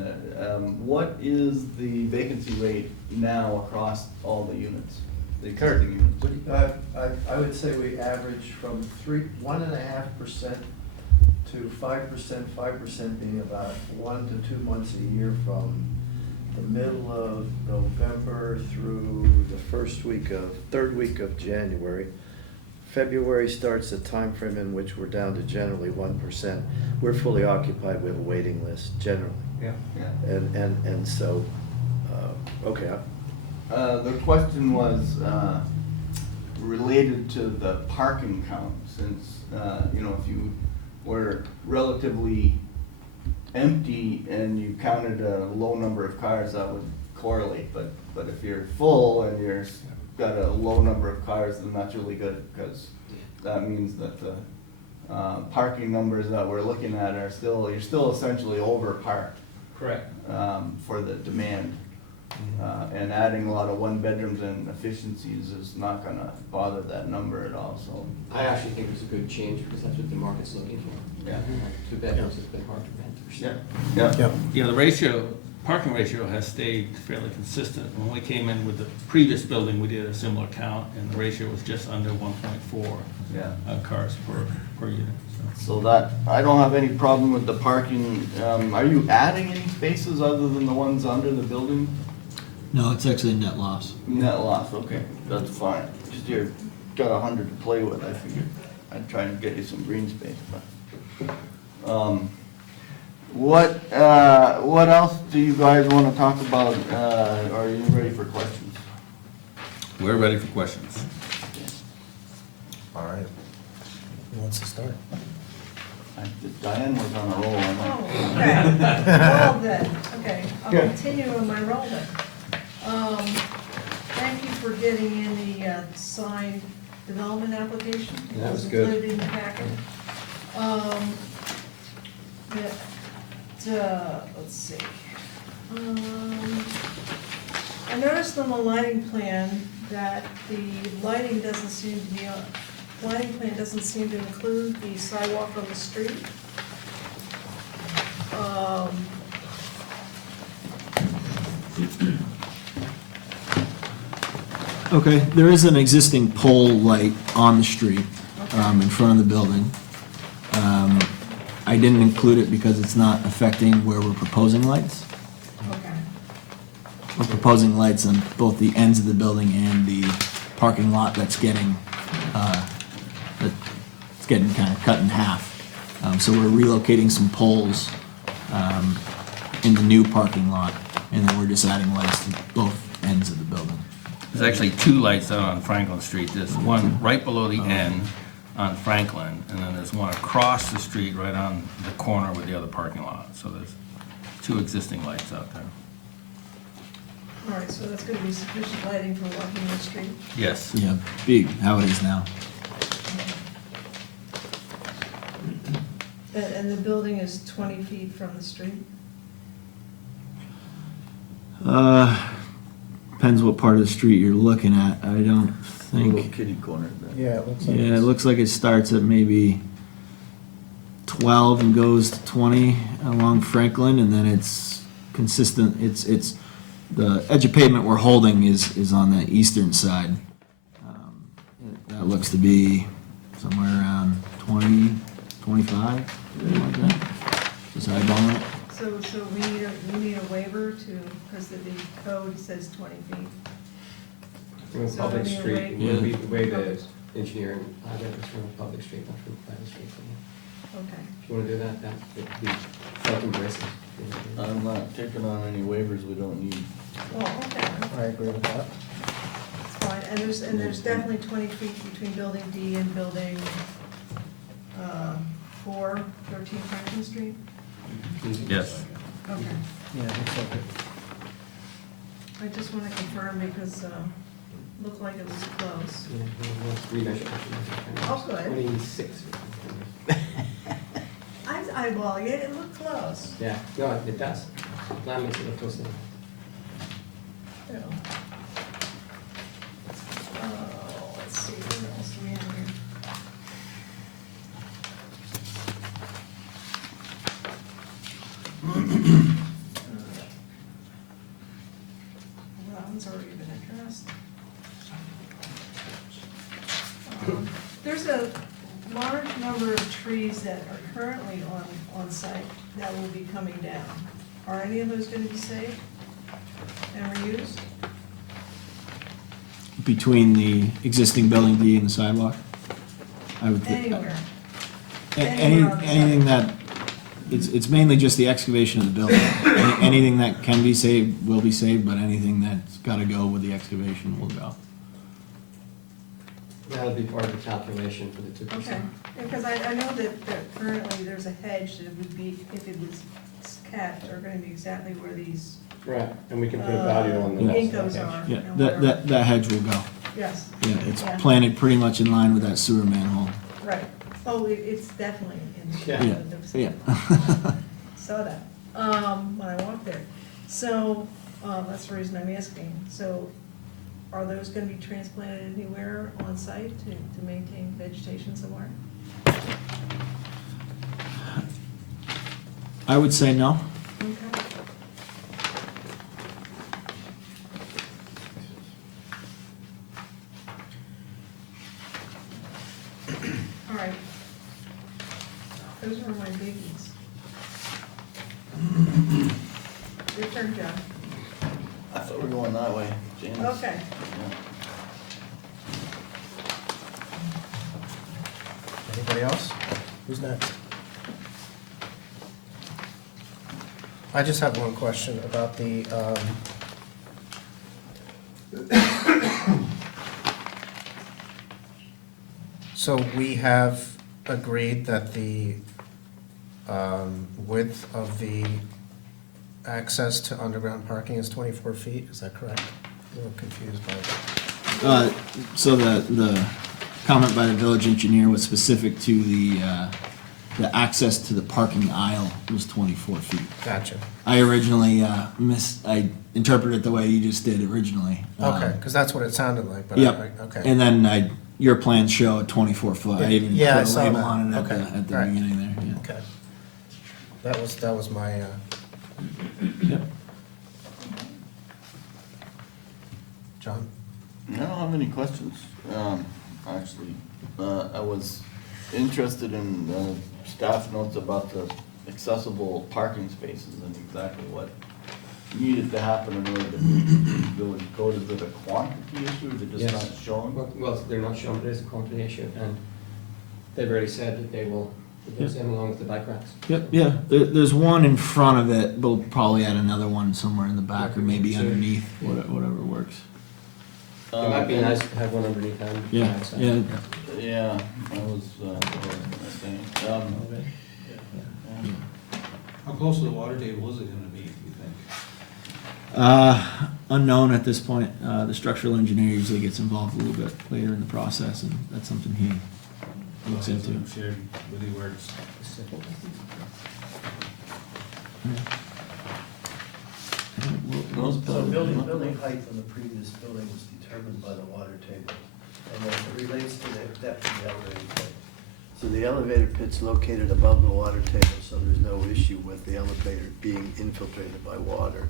what is the vacancy rate now across all the units? The existing units? I would say we average from 1.5% to 5%, 5% being about 1 to 2 months a year from the middle of November through the third week of January. February starts the time frame in which we're down to generally 1%. We're fully occupied, we have a waiting list generally. Yeah. Yeah. And so, okay, The question was related to the parking count, since, you know, if you were relatively empty and you counted a low number of cars, that would correlate, but if you're full and got a low number of cars, then that's really good, because that means that the parking numbers that we're looking at are still, you're still essentially over parked, Correct. for the demand. And adding a lot of one bedrooms and efficiencies is not gonna bother that number at all, so. I actually think it's a good change because that's what the market's looking for. Yeah. 2 bedrooms has been hard to rent for sure. Yeah. Yeah, the ratio, parking ratio has stayed fairly consistent. When we came in with the previous building, we did a similar count, and the ratio was just under 1.4 Yeah. cars per unit, so. So that, I don't have any problem with the parking. Are you adding any spaces other than the ones under the building? No, it's actually a net loss. Net loss, okay, that's fine. Just you're got 100 to play with, I figured. I'd try and get you some green space, but. What else do you guys wanna talk about? Are you ready for questions? We're ready for questions. All right. Who wants to start? Diane was on a roll, I know. Oh, okay. Well then, okay, I'll continue on my roll then. Thank you for getting in the signed development application. That was It good. included in the packet. Let's see. I noticed on the lighting plan that the lighting doesn't seem to be lighting plan doesn't seem to include the sidewalk on the street. Okay, there is an existing pole light on the street, in front of the building. I didn't include it because it's not affecting where we're proposing lights. Okay. We're proposing lights on both the ends of the building and the parking lot that's getting kind of cut in half. So we're relocating some poles in the new parking lot, and then we're just adding lights to both ends of the building. There's actually 2 lights out on Franklin Street. There's one right below the end on Franklin, and then there's one across the street right on the corner with the other parking lot. So there's 2 existing lights out there. All right, so that's gonna be sufficient lighting for walking the street. Yes. Yeah, big, how it is now. And the building is 20 feet from the street? Depends what part of the street you're looking at. I don't Little think. kitty corner there. Yeah, it looks like. Yeah, it looks like it starts at maybe 12 and goes to 20 along Franklin, and then it's consistent. It's the edge of pavement we're holding is on the eastern side. That looks to be somewhere around 20, 25, something like that. Just eyeballing it. So we need a waiver to, because the code says 20 feet. From a So public I mean, street, wait- will be the way the engineering, I read it's from a public street, not from a private street. Okay. If you wanna do that, that would be self-embracing. I'm not taking on any waivers we don't need. Well, okay, I agree with that. that's fine. And there's definitely 20 feet between building D and building 4, 13 Franklin Street? Yes. Okay. Yeah, it looks like it. I just want to confirm because looked like it was close. Remeasure. Oh, good. 26. I was eyeballing it, it looked close. Yeah, no, it does. Plan makes it look close enough. Yeah. Let's see, what else do we have here? Well, that one's already been addressed. There's a large number of trees that are currently on site that will be coming down. Are any of those gonna be saved and reused? Between the existing building D and the sidewalk? I would think. Anywhere? Anything that, it's mainly just the excavation of the building. Anything that can be saved will be saved, but anything that's gotta go with the excavation will go. That'll be part of the calculation for the 2%. Okay, because I know that currently there's a hedge that would be, if it was kept, are gonna be exactly where these Right, and we can put a value on the. Incos are. Yeah, and that whatever. hedge will go. Yes, Yeah, it's Yeah. planted pretty much in line with that sewer manhole. right, Oh, it's definitely in. Yeah. Yeah. Saw that, when I walked there. So, that's the reason I'm asking. So, are those gonna be transplanted anywhere on site to maintain vegetation somewhere? I would say no. Okay. All right. Those are my biggies. Your turn, John. I thought we were going that way, James. Okay. Yeah. Anybody else? Who's next? I just have one question about the, so we have agreed that the width of the access to underground parking is 24 feet, is that correct? I'm a little confused by that. So the comment by the village engineer was specific to the access to the parking aisle was 24 feet. Gotcha. I originally I interpreted it the way you just did originally. Okay, because that's what it sounded like, but Yep. okay. And then your plans show a 24 foot. I even Yeah, I put a saw label that. on it Okay, at the all right. beginning there. Yeah. Okay. That was my, Yep. John? I don't have any questions, actually. I was interested in staff notes about the accessible parking spaces and exactly what needed to happen in order to meet the village code. Is it a quantity issue, or is it just Yes. not shown? Well, they're not shown, but it is a quantity issue, and they've already said that they will put them along with the bike racks. Yep. Yeah. There's one in front of it. We'll probably add another one somewhere in the back or maybe So- underneath. Whatever works. It might be nice to have one underneath and. Yeah. outside. Yeah. Yeah, I was saying. How close to the water table is it gonna be, you think? Unknown at this point. The structural engineer usually gets involved a little bit later in the process, and that's something he looks into. Shared with you where it's. So building height on the previous building was determined by the water table, and then it relates to the depth of the elevator pit. So the elevator pit's located above the water table, so there's no issue with the elevator being infiltrated by water.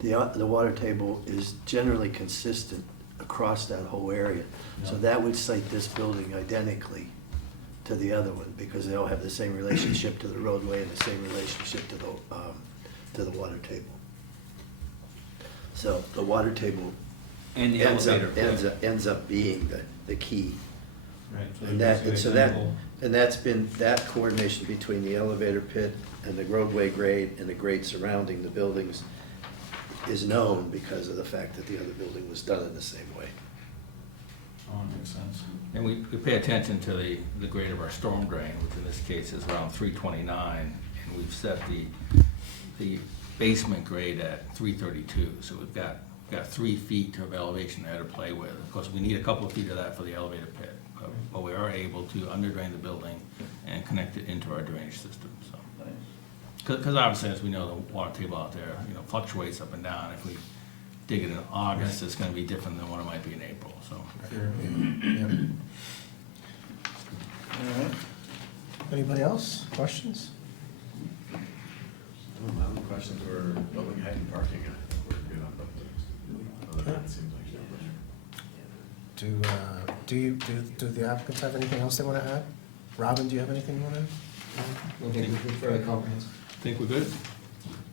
The water table is generally consistent across that whole area, so that would site this building identically to the other one, because they all have the same relationship to the roadway and the same relationship to the water table. So the water table And the ends elevator. up, ends up being the key. Right. And that's been, that coordination between the elevator pit and the roadway grade and the grade surrounding the buildings is known because of the fact that the other building was done in the same way. Oh, makes sense. And we pay attention to the grade of our storm drain, which in this case is around 329, and we've set the basement grade at 332, so we've got 3 feet of elevation there to play with. Of course, we need a couple of feet of that for the elevator pit, but we are able to underdrain the building and connect it into our drainage system, so. Because obviously, as we know, the water table out there, fluctuates up and down. If we dig it in August, it's gonna be different than what it might be in April, so. All right. Anybody else? Questions? My only questions were building height and parking. We're good on both those. Other than that, it seems like no. Do the applicants have anything else they want to add? Robin, do you have anything you want to add? I think we're fairly comprehensive. Think we're good?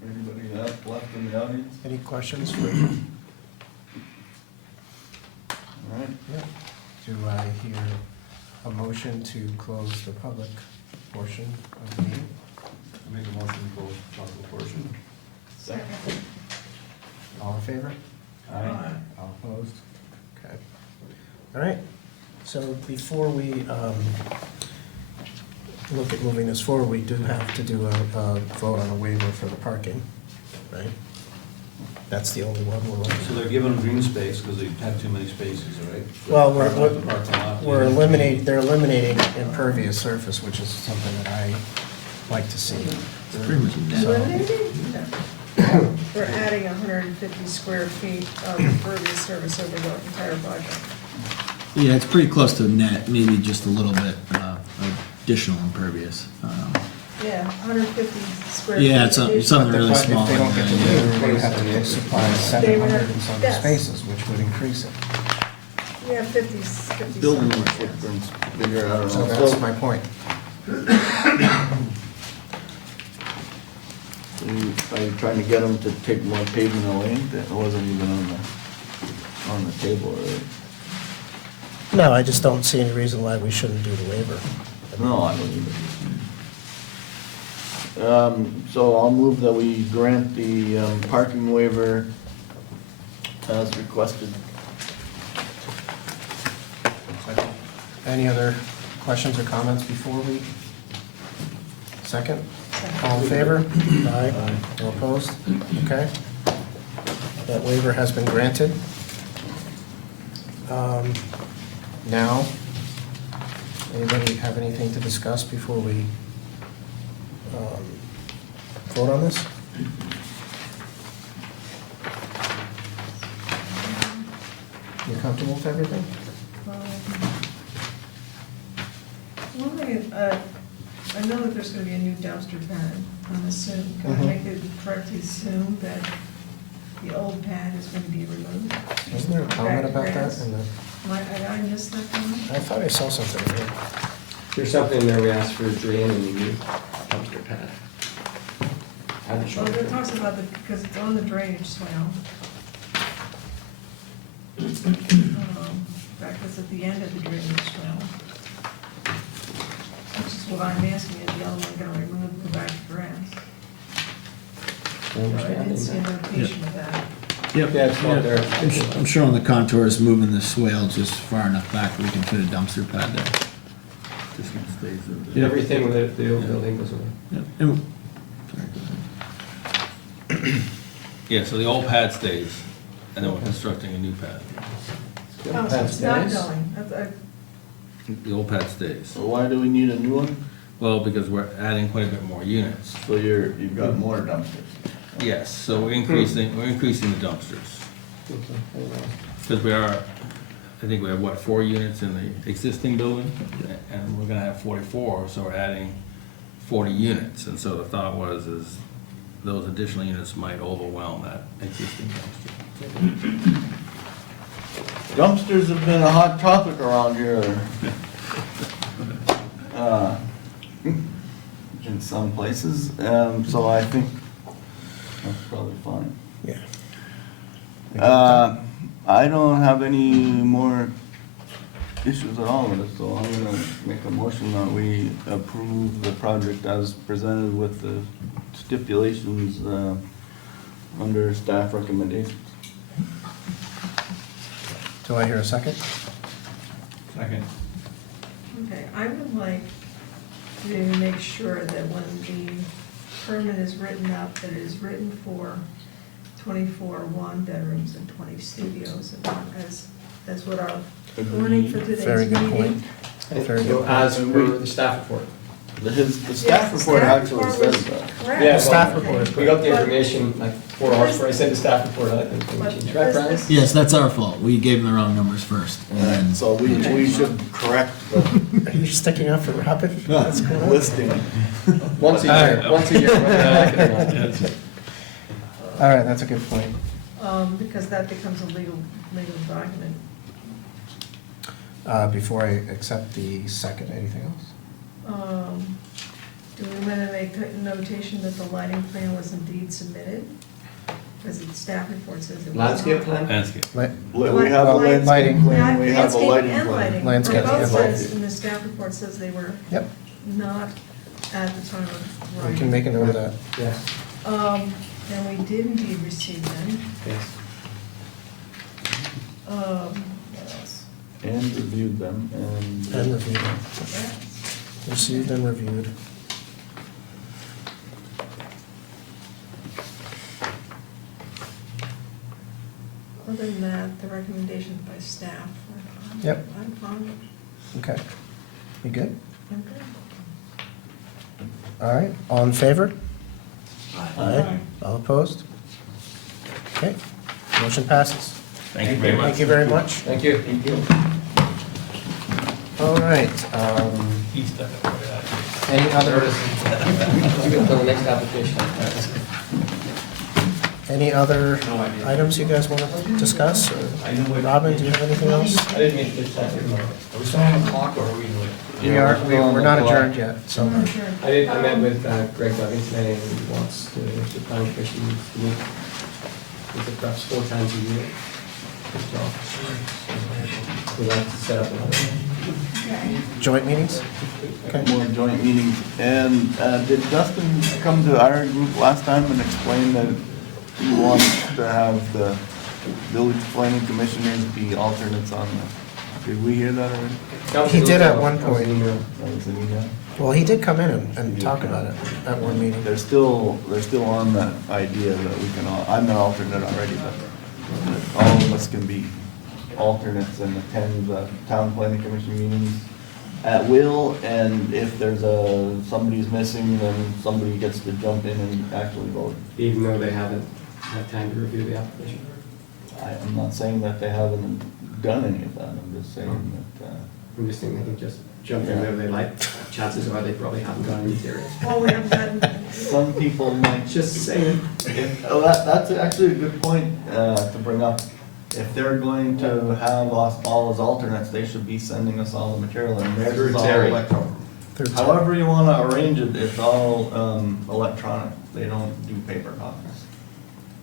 Anybody else left in the audience? Any questions for? All right. Yeah. Do I hear a motion to close the public portion of the meeting? I make a motion to close the public portion. Second. All in favor? Aye. All opposed? Okay. All right. So before we look at moving this forward, we do have to do a vote on a waiver for the parking, right? That's the only one we're looking So at. they're giving them green space because they have too many spaces, right? Well, Parking lot. they're eliminating impervious surface, which is something that I like to see. It's pretty much net. Eliminating? No. We're adding 150 square feet of impervious surface over the entire project. Yeah, it's pretty close to net, maybe just a little bit additional impervious. Yeah, 150 square feet. Yeah, it's something really But if small. they don't get the yeah. waiver, they would have to supply 700 and some Yes. spaces, which would increase it. We have 50 Building somewhere, yes. footprint's bigger, I don't So know. that's my point. Are you trying to get them to take more pavement away? That wasn't even on the table, right? No, I just don't see any reason why we shouldn't do the waiver. No, I don't either. So I'll move that we grant the parking waiver as requested. Any other questions or comments before we? Second? All in favor? Aye. No opposed? Okay. That waiver has been granted. Now, anybody have anything to discuss before we vote on this? You comfortable with everything? One thing, I know that there's gonna be a new dumpster pad. Can I Mhm. make it correctly assume that the old pad is gonna be removed? Isn't there a comment about that Grass. in the, Did I miss that comment? I thought I saw something here. There's something in there, we asked for a drain and you need dumpster pad. Haven't shown Well, it. it talks about because it's on the drainage swale. In fact, it's at the end of the drainage swale. Which is what I'm asking, is the other one gonna remove the back to grass? But I didn't see a notation of that. Yep. Yeah, it's not there. I'm showing the contours, moving the swale just far enough back where we can fit a dumpster pad there. This one stays over there. Everything with the old building goes away. Yep. And- sorry, go ahead. Yeah, so the old pad stays, and then we're constructing a new pad. Oh, so it's not going. The old pad stays. So why do we need a new one? Well, because we're adding quite a bit more units. So you've got more dumpsters. Yes, so we're increasing the dumpsters. Because we are, I think we have, what, 4 units in the existing building? And we're gonna have 44, so we're adding 40 units. And so the thought was, is those additional units might overwhelm that existing dumpster. Dumpsters have been a hot topic around here. In some places, so I think that's probably fine. Yeah. I don't have any more issues at all with it, so I'm gonna make a motion that we approve the project as presented with the stipulations, under staff recommendations. Do I hear a second? Second. Okay, I would like to make sure that when the permit is written up, that it is written for 24 one-bedrooms and 20 studios, and not as what our warning for today's Very meeting. good point. Very So good. as per the staff report. The staff Yes, report staff actually report says was that. correct. Yeah, The staff well, report is We got the information like 4 hours before I sent the staff report out. Right, Brian? Yes, that's our fault. We gave them the wrong numbers first. And so we should correct the Are you sticking up for Robin? What's going on? listing. Once a year, whether I like it or not. All right, that's a good point. Because that becomes a legal document. Before I accept the second, anything else? Do we want to make a notation that the lighting plan was indeed submitted? Because the staff report says it was not. Landscape plan? Landscape. We have a landscape plan, we have a lighting Landscape and plan. lighting. Landscape Both and says, lighting. and the staff report says they were Yep, not at the time of we writing. can make a note of that. Yes. And we did indeed receive them. Yes. What else? And reviewed them, and. And reviewed. Received and reviewed. than that, the recommendations by staff are fine. Yep. I'm fine. Okay. You good? I'm good. All right, all in favor? Aye. All opposed? Okay, motion passes. Thank you very much. Thank you very much. Thank you. Thank you. All right, He's done it for that. any other, You can put the next application. any other items you guys want to discuss? Or Robin, do you have anything else? I didn't mean to stop you. Are we still on the clock or are we? We're not adjourned yet, so. I met with Greg Duggan today, and he wants to, the planning commission needs to meet, is it perhaps 4 times a year? We'd like to set up another. Joint meetings? Okay. More joint meetings. And did Dustin come to our group last time and explain that he wants to have the village planning commissioners be alternates on the, did we hear that already? He did at one That was an point. email. That was an email. Well, he did come in and talk about it at one meeting. They're still on that idea that we can, I'm an alternate already, but all of us can be alternates and attend the town planning commission meetings at will, and if there's somebody's missing, then somebody gets to jump in and actually vote. Even though they haven't had time to review the application. I'm not saying that they haven't done any of that, I'm just saying that, I'm just thinking they can just jump in whenever they like. Chances are they probably haven't got any material. Well, we haven't done, some people might Just saying. Oh, that's actually a good point to bring up. If they're going to have us all as alternates, they should be sending us all the material, and theirs is all Terry. electronic. Third time. However you wanna arrange it, it's all electronic. They don't do paper copies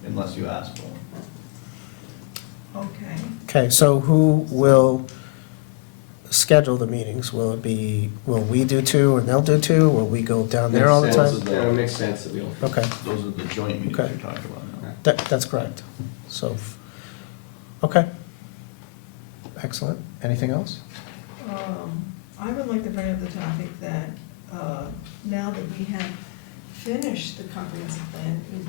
unless you ask for them. okay. Okay, so who will schedule the meetings? Will we do 2 and they'll do 2? Will we go down there all the Makes time? sense. Yeah, it makes sense that we'll. Okay, Those are the joint meetings Okay. you're talking about now. that's correct. So, okay. Excellent. Anything else? I would like to bring up the topic that, now that we have finished the comprehensive plan, we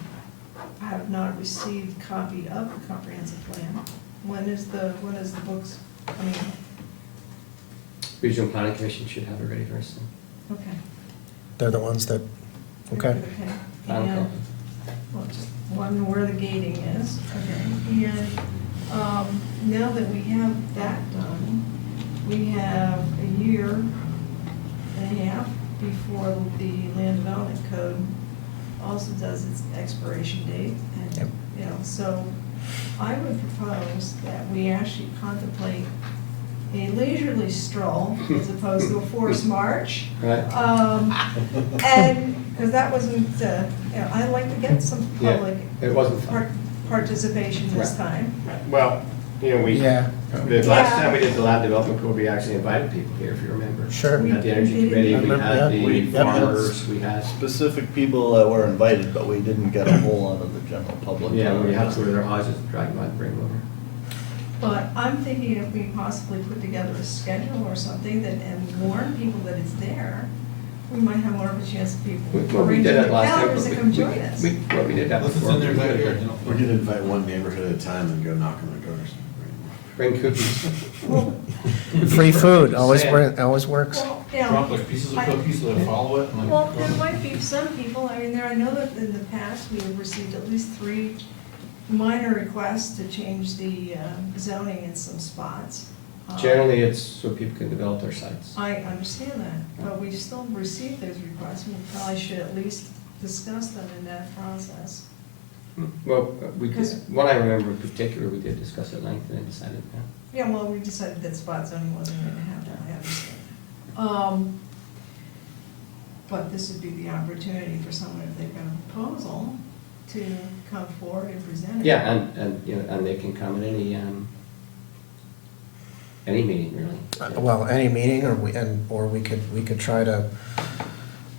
have not received copy of the comprehensive plan. When is the books, I mean, Regional Planning Commission should have it ready very soon. okay. They're the ones that, okay. Final And, copy. well, just one where the gating is, okay. And, now that we have that done, we have a year and a half before the land development code also does its expiration date. Yep. And, you know, so I would propose that we actually contemplate a leisurely stroll as opposed to a forced march. Right? And, because that wasn't, you know, I'd like to get some Yeah, public it wasn't fun. participation this Right. time. Well, you know, Yeah, the last time we did the lab development code, we actually invited people here, if you remember. sure. We had the energy committee, I we remember, had yeah. the Yep. farmers, we had, Specific people that were invited, but we didn't get a whole lot of the general public. yeah, we had to go to their houses and drag them out and bring them over. But I'm thinking if we possibly put together a schedule or something that, and warn people that it's there, we might have more of a chance of people Well, we arranging did their that last time. calendars but to we- come we- join us. Well, we did that This is before. in their backyard, you know. We could invite one neighborhood at a time and go knock on their doors. Bring cookies. Well, Free food, always, Saying. always works. well, you know, Drop like pieces of cookies so they follow it. and like- well, there might be some people, I mean, I know that in the past, we have received at least 3 minor requests to change the zoning in some spots. Generally, it's so people can develop their sites. I understand that, but we still receive those requests, we probably should at least discuss them in that process. Well, we Because- did, one I remember in particular, we did discuss at length and decided, yeah. Yeah, well, we decided that spot zoning wasn't gonna happen, I understand. But this would be the opportunity for someone, if they've got a proposal, to come forward and present it. Yeah, and, you know, and they can come at any meeting, really. Well, any meeting, or we could try to,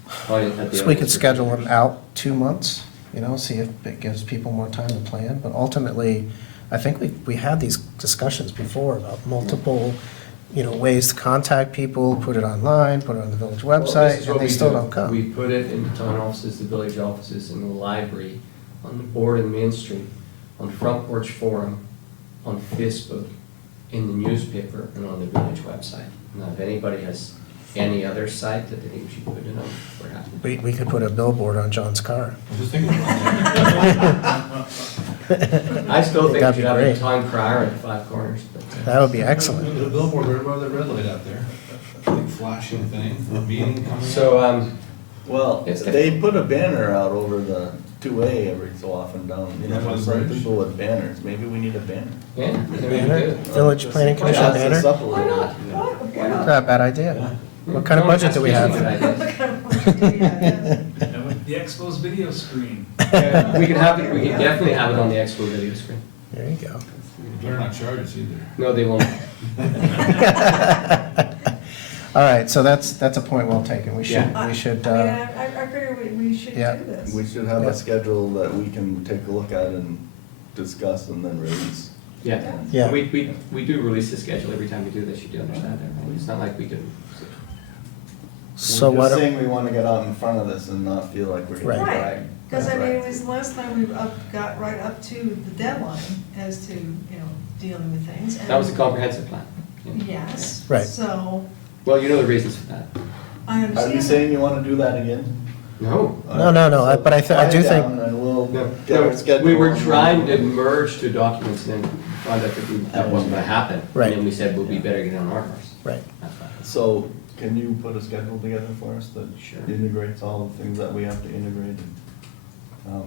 Probably at the so we could office. schedule them out 2 months, you know, see if it gives people more time to plan. But ultimately, I think we had these discussions before about multiple, you know, ways to contact people, put it online, put it on the village Well, this website, is and what they we still do. don't come. We put it in the town offices, the village offices, in the library, on the board in Main Street, on the Front Porch Forum, on Facebook, in the newspaper, and on the village website. Now, if anybody has any other site that they think we should put it on, we're happy. We could put a billboard on John's car. I was just thinking about that. I still think we That'd should be have a great. town crier at the five corners, but. That would be Put excellent. a billboard right by the red light out there, big flashing thing, a meeting coming up. So, Well, It's they put a banner out over the 2A every so often down, you know, Yeah, by the for some bridge. people with banners, maybe we need a banner. yeah, I mean, we Banner? do. Village Planning Commission Jazz this banner? up a little bit, you know. Why not? Not a bad idea. What kind of Don't budget do we ask me have? good ideas. The Expo's video screen. We can have it, we can definitely have it on the Expo video screen. There you go. Better not charge us either. No, they won't. All right, so that's a point well taken. We should, Yeah. we should, I mean, I figure we should Yeah. do this. We should have Yeah. a schedule that we can take a look at and discuss and then release. Yeah. Yeah. We do release the schedule every time we do this, you do understand that, right? It's not like we do. so We're what, just saying we wanna get out in front of this and not feel like we're Right. getting Right, dragged. because I mean, Right. it was last time we got right up to the deadline as to, dealing with things. and- That was a comprehensive plan. Yeah. Yes. Right. So, Well, you know the reasons for that. I Are understand. you saying you wanna do that again? No. No, but I do Write it think- down And we'll No, get our schedule. we were and trying to we'll- merge two documents and then found out that wasn't gonna happen. Right. And then we said, well, we better get on our horse. right, That's fine. So, can you put a schedule together for us that Sure. integrates all the things that we have to integrate?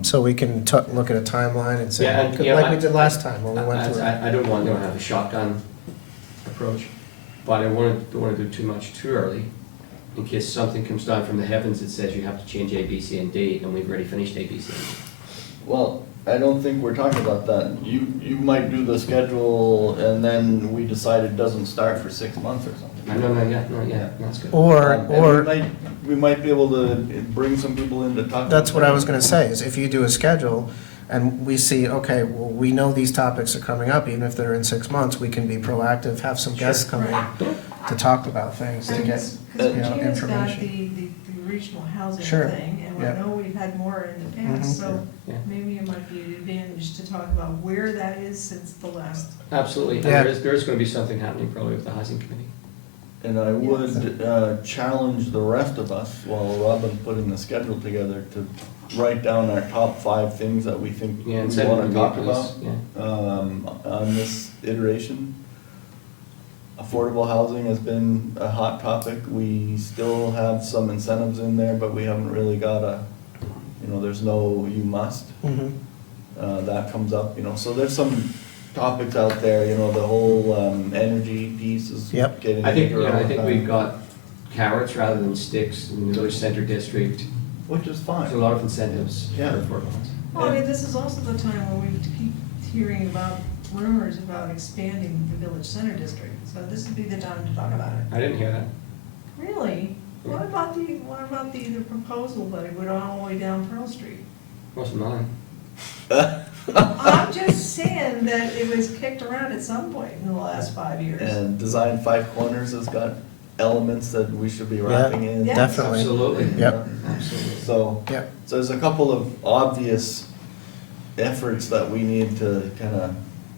so we can look at a timeline and say, Yeah, and, you know, like we did last time when we went through it. I don't want to have a shotgun approach, but I don't wanna do too much too early, in case something comes down from the heavens that says you have to change A, B, C, and D, and we've already finished A, B, C, and D. Well, I don't think we're talking about that. You might do the schedule and then we decide it doesn't start for 6 months or something. No, not yet, that's good. Or, We might be able to bring some people in to talk. that's what I was gonna say, is if you do a schedule and we see, okay, well, we know these topics are coming up, even if they're in 6 months, we can be proactive, have some guests come in to talk about things, to get, Because you know, Gina's got information. the regional housing Sure, thing, and yeah. I know we've had more in the Mhm. past, so Yeah. maybe it might be an advantage to talk about where that is since the last. Absolutely, and Yeah. there is gonna be something happening probably with the housing committee. And I would challenge the rest of us, while Robin's putting the schedule together, to write down our top 5 things that we think we Yeah, and send it wanna to talk me, about. please. Yeah. On this iteration. Affordable housing has been a hot topic. We still have some incentives in there, but we haven't really got there's no you must. Mhm. That comes up, so there's some topics out there, the whole energy piece is Yep. getting. I think, bigger all I the think time, we've got carrots rather than sticks in the village center district. Which is fine. There's a lot of incentives for Yeah. affordable housing. Well, I mean, this is also the time when we keep hearing about rumors about expanding the village center district, so this would be the time to talk about it. I didn't hear that. Really? What about the proposal that it would all the way down Pearl Street? Wasn't mine. I'm just saying that it was kicked around at some point in the last 5 years. And Design 5 Corners has got elements that we should be wrapping in. Yeah. Definitely. Absolutely. Yep. Absolutely. So, Yep. so there's a couple of obvious efforts that we need to kind of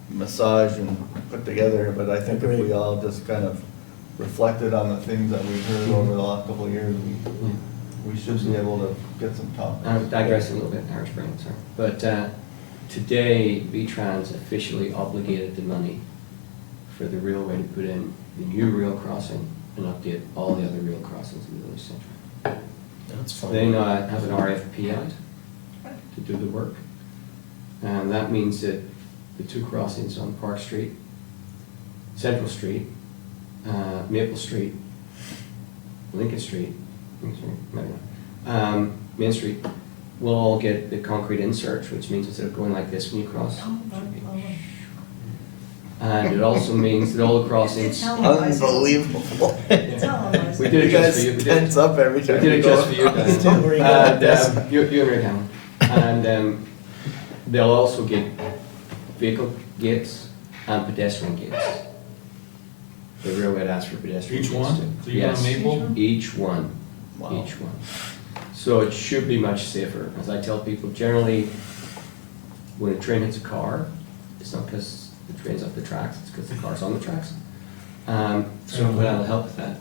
massage and put together, but I think if Agreed. we all just kind of reflected on the things that we've heard over the last couple of years, we should be able to get some topics. I'm digressing a little bit, Irish brain, sorry. But today, V-Trans officially obligated the money for the railway to put in the new rail crossing and update all the other rail crossings in the village center. That's They now have an RFP out to do the work. And that means that the 2 crossings on Park Street, Central Street, Maple Street, Lincoln Street, Main Street, will all get the concrete inserts, which means instead of going like this when you cross. And it also means that all the crossings. Unbelievable. Televised. We did it You just guys for you. We did tense up every We time. did it you just go. for you guys. Still very good at this. And you and Rick Allen. And they'll also get vehicle gates and pedestrian gates. The railway had asked for pedestrian Each gates one? too. So you got Yes, Maple? each one, Wow. each one. So it should be much safer. As I tell people, generally, when a train hits a car, it's not because the trains off the tracks, it's because the car's on the tracks. So that'll help with that.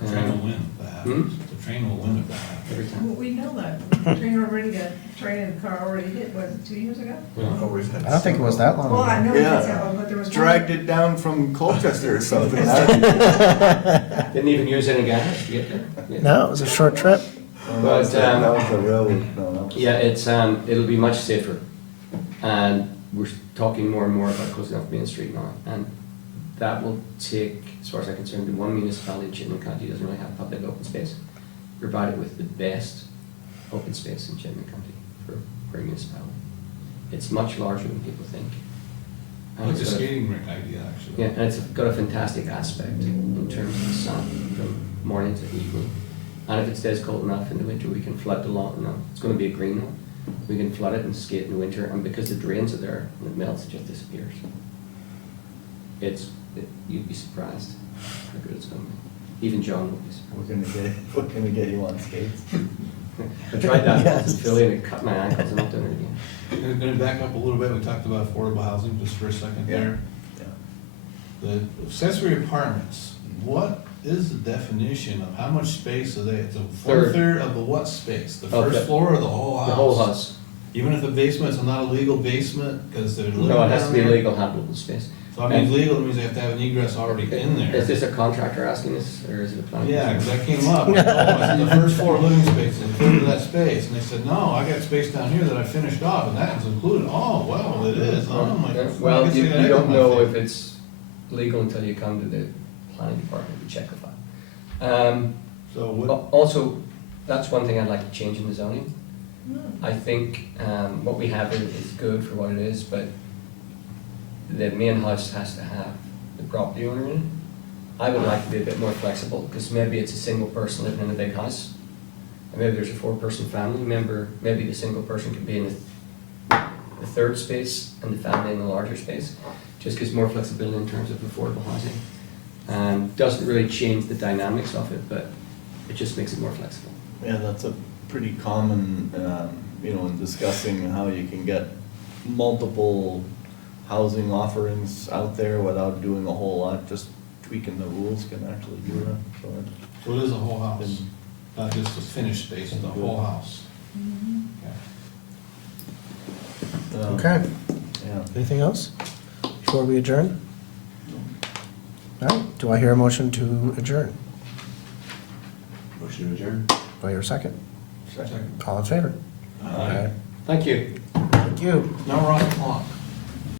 The train will win if that happens. The train will win if that happens. Every time. Well, we know that. The train already got, train and car already hit, was it 2 years ago? Always had I don't think it was that long Well, I ago. know Yeah. that's how, but there was. Dragged it down from Colchester or something. Didn't even use any gas to get there. Yeah. No, it was a short trip. But, That was the railroad, no, that was. Yeah, it'll be much safer. And we're talking more and more about closing off Main Street now. And that will take, as far as I'm concerned, the one municipality in Chittenden County doesn't really have public open space. Provided with the best open space in Chittenden County for a municipality. It's much larger than people think. And It's a it's got skating rink idea, actually. yeah, and it's got a fantastic aspect in terms of the sun from morning to evening. And if it stays cold enough in the winter, we can flood the lawn. No, it's going to be a green one. We can flood it and skate in the winter, and because the drains are there, when it melts, it just disappears. You'd be surprised how good it's going to be. Even John will be surprised. We're gonna get you on skates. I tried that Yes. once in Philly and it cut my ankles. I'm not doing it again. And going to back up a little bit, we talked about affordable housing just for a second there. Yeah. The accessory apartments, what is the definition of how much space are they? It's a Third. 1/3 of the what space? The Of first the- floor or the whole house? The whole house. Even if the basement's not a legal basement, because they're living No, it has to down be there? legal habitable space. So I mean, legal means they have to have an egress already in there. Is this a contractor asking this, or is it a planning? Yeah, commission? because that came up. I said, the first floor living space is included in that space, and they said, no, I got space down here that I finished off, and that is included. Oh, well, it is. Oh, my. Yeah, I well, guess you I got egg don't on my know face. if it's legal until you come to the planning department to check the file. So what, Also, that's one thing I'd like to change in the zoning. I think what we have is good for what it is, but the main house has to have the property owner in it. I would like to be a bit more flexible, because maybe it's a single person living in a big house, and maybe there's a 4-person family member, maybe the single person could be in the third space and the family in the larger space. Just gives more flexibility in terms of affordable housing. Doesn't really change the dynamics of it, but it just makes it more flexible. Yeah, that's a pretty common, in discussing how you can get multiple housing offerings out there without doing a whole lot, just tweaking the rules can actually do that, so. so it is a whole house, not just a finished space, the whole house. Okay. Okay, Yeah. anything else before we adjourn? All right, do I hear a motion to adjourn? Motion to adjourn. Do I hear a second? Second. All in favor? Aye. Thank you. Thank you. Now we're on the clock.